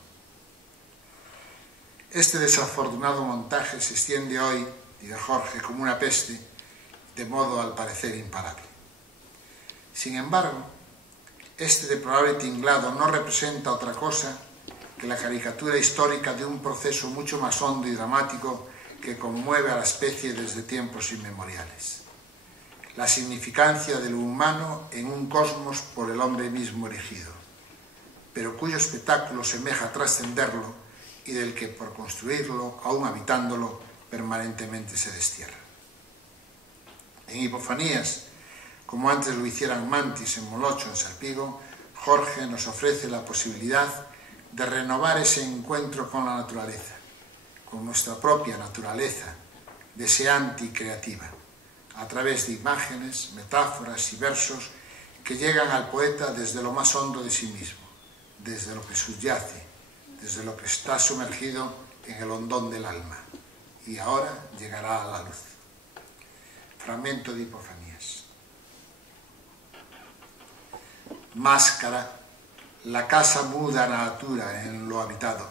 Este desafortunado montaje se extiende hoy, dice Jorge, como una peste, de modo al parecer imparable. Sin embargo, este deplorable tinglado no representa otra cosa que la caricatura histórica de un proceso mucho más hondo y dramático que conmueve a la especie desde tiempos inmemoriales: la significancia de lo humano en un cosmos por el hombre mismo erigido, pero cuyo espectáculo semeja trascenderlo y del que, por construirlo, aún habitándolo, permanentemente se destierra. En Hipofanías, como antes lo hicieran Mantis en Molocho, en Sarpigo, Jorge nos ofrece la posibilidad de renovar ese encuentro con la naturaleza, con nuestra propia naturaleza, deseante y creativa, a través de imágenes, metáforas y versos que llegan al poeta desde lo más hondo de sí mismo, desde lo que subyace, desde lo que está sumergido en el hondón del alma, y ahora llegará a la luz. Fragmento de Hipofanías. Máscara, la casa muda natura en lo habitado,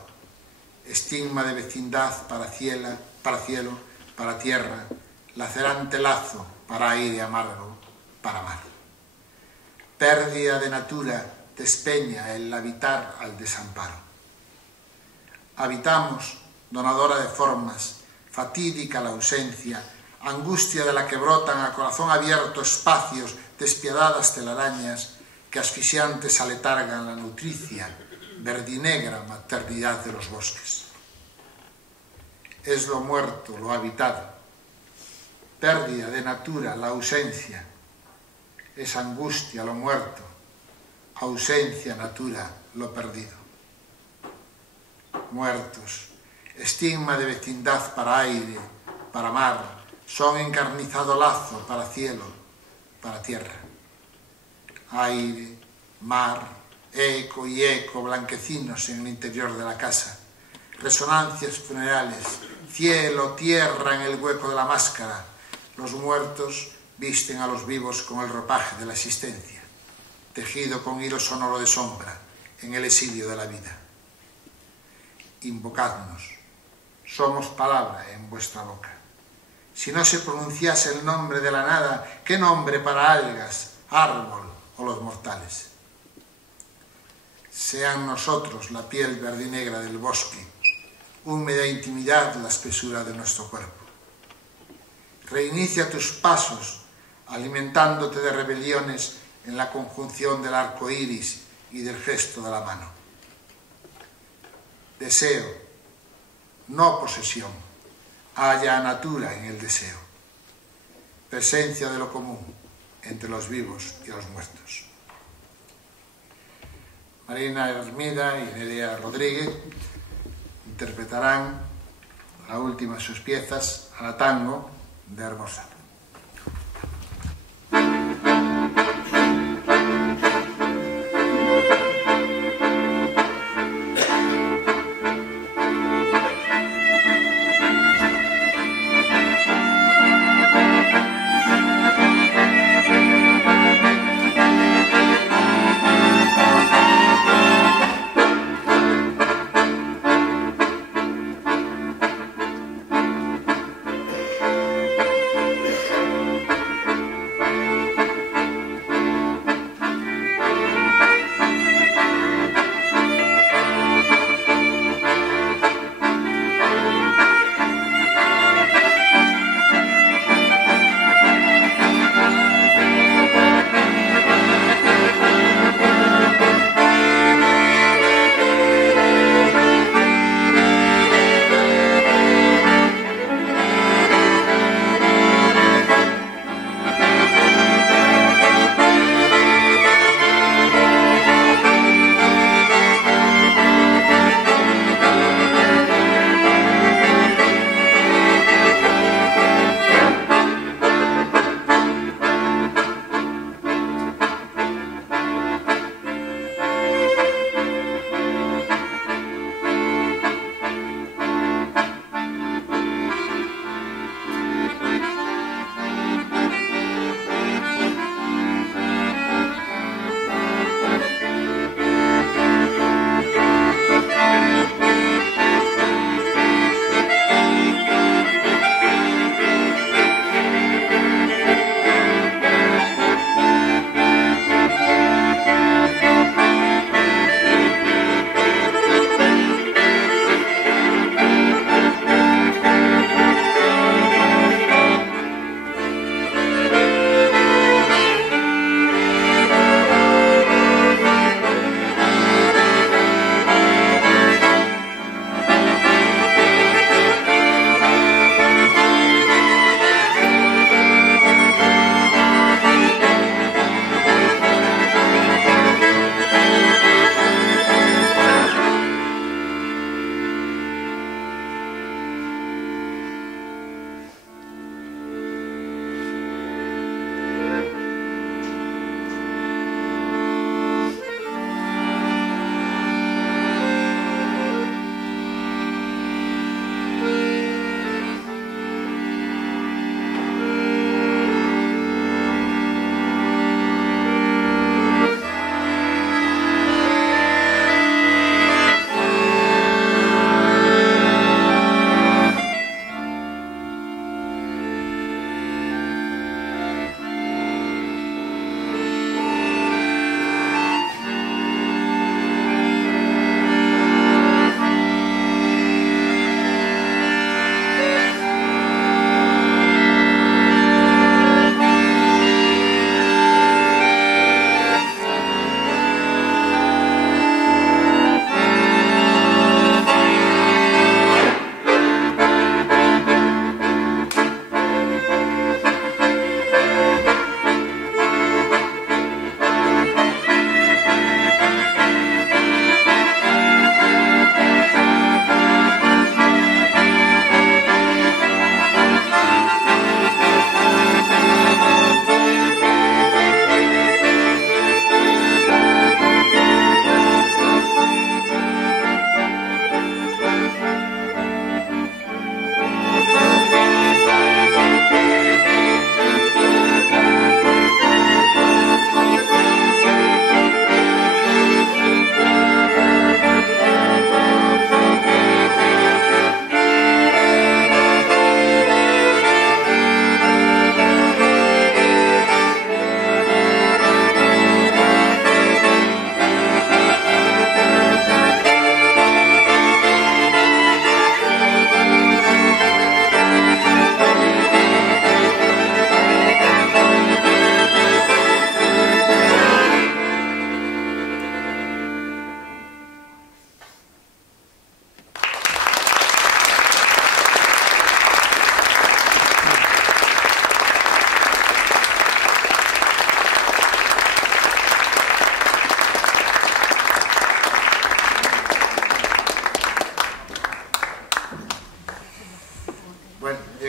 estigma de vecindad para cielo, para tierra, lacerante lazo para aire amargo, para mar. Pérdida de natura despeña el habitar al desamparo. Habitamos, donadora de formas, fatídica la ausencia, angustia de la que brotan a corazón abierto espacios, despiadadas telarañas que asfixiantes aletargan la nutricia, verdinegra maternidad de los bosques. Es lo muerto, lo habitado. Pérdida de natura, la ausencia. Es angustia, lo muerto. Ausencia, natura, lo perdido. Muertos, estigma de vecindad para aire, para mar, son encarnizado lazo para cielo, para tierra. Aire, mar, eco y eco blanquecinos en el interior de la casa, resonancias funerales, cielo, tierra en el hueco de la máscara. Los muertos visten a los vivos con el ropaje de la existencia, tejido con hilo sonoro de sombra en el exilio de la vida. Invocadnos, somos palabra en vuestra boca. Si no se pronunciase el nombre de la nada, ¿qué nombre para algas, árbol o los mortales? Sean nosotros la piel verdinegra del bosque, húmeda intimidad la espesura de nuestro cuerpo. Reinicia tus pasos, alimentándote de rebeliones en la conjunción del arco iris y del gesto de la mano. Deseo, no posesión, haya natura en el deseo. Presencia de lo común entre los vivos y los muertos. Marina Hermida y Nerea Rodríguez interpretarán la última de sus piezas, a la tango de Hermosa.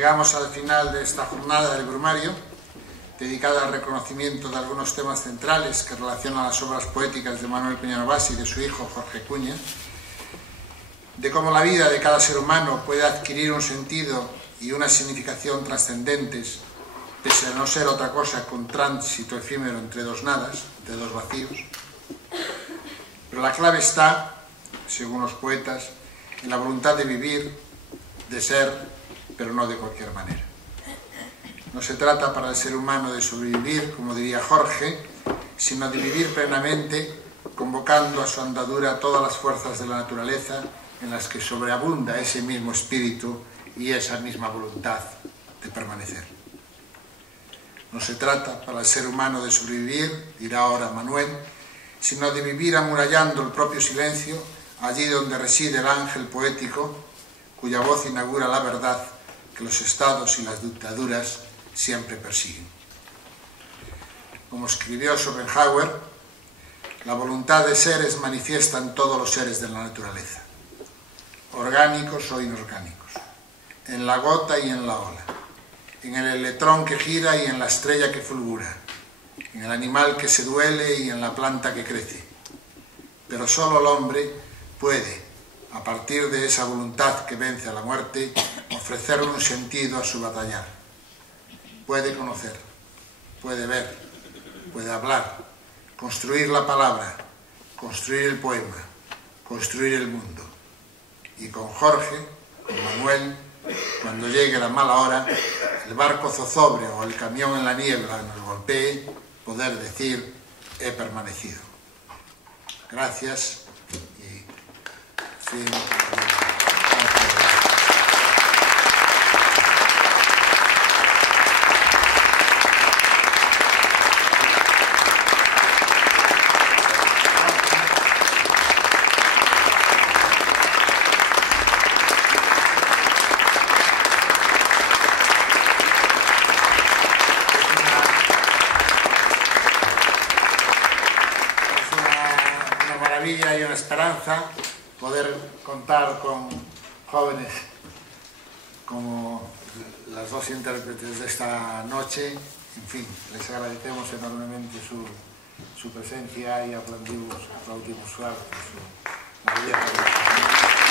Llegamos al final de esta jornada del Brumario, dedicada al reconocimiento de algunos temas centrales que relacionan las obras poéticas de Manuel Peña Novas y de su hijo Jorge Cuña, de cómo la vida de cada ser humano puede adquirir un sentido y una significación trascendentes, pese a no ser otra cosa que un tránsito efímero entre dos nadas, entre dos vacíos. Pero la clave está, según los poetas, en la voluntad de vivir, de ser, pero no de cualquier manera. No se trata para el ser humano de sobrevivir, como diría Jorge, sino de vivir plenamente, convocando a su andadura todas las fuerzas de la naturaleza en las que sobreabunda ese mismo espíritu y esa misma voluntad de permanecer. No se trata para el ser humano de sobrevivir, dirá ahora Manuel, sino de vivir amurallando el propio silencio, allí donde reside el ángel poético, cuya voz inaugura la verdad que los estados y las dictaduras siempre persiguen. Como escribió Schopenhauer, la voluntad de ser es manifiesta en todos los seres de la naturaleza, orgánicos o inorgánicos, en la gota y en la ola, en el electrón que gira y en la estrella que fulgura, en el animal que se duele y en la planta que crece. Pero solo el hombre puede, a partir de esa voluntad que vence a la muerte, ofrecerle un sentido a su batallar. Puede conocer, puede ver, puede hablar, construir la palabra, construir el poema, construir el mundo. Y con Jorge, con Manuel, cuando llegue la mala hora, el barco zozobre o el camión en la niebla nos golpee, poder decir, he permanecido. Gracias y fin. Y una esperanza poder contar con jóvenes como las dos intérpretes de esta noche. En fin, les agradecemos enormemente su presencia y aplaudimos fuerte su belleza.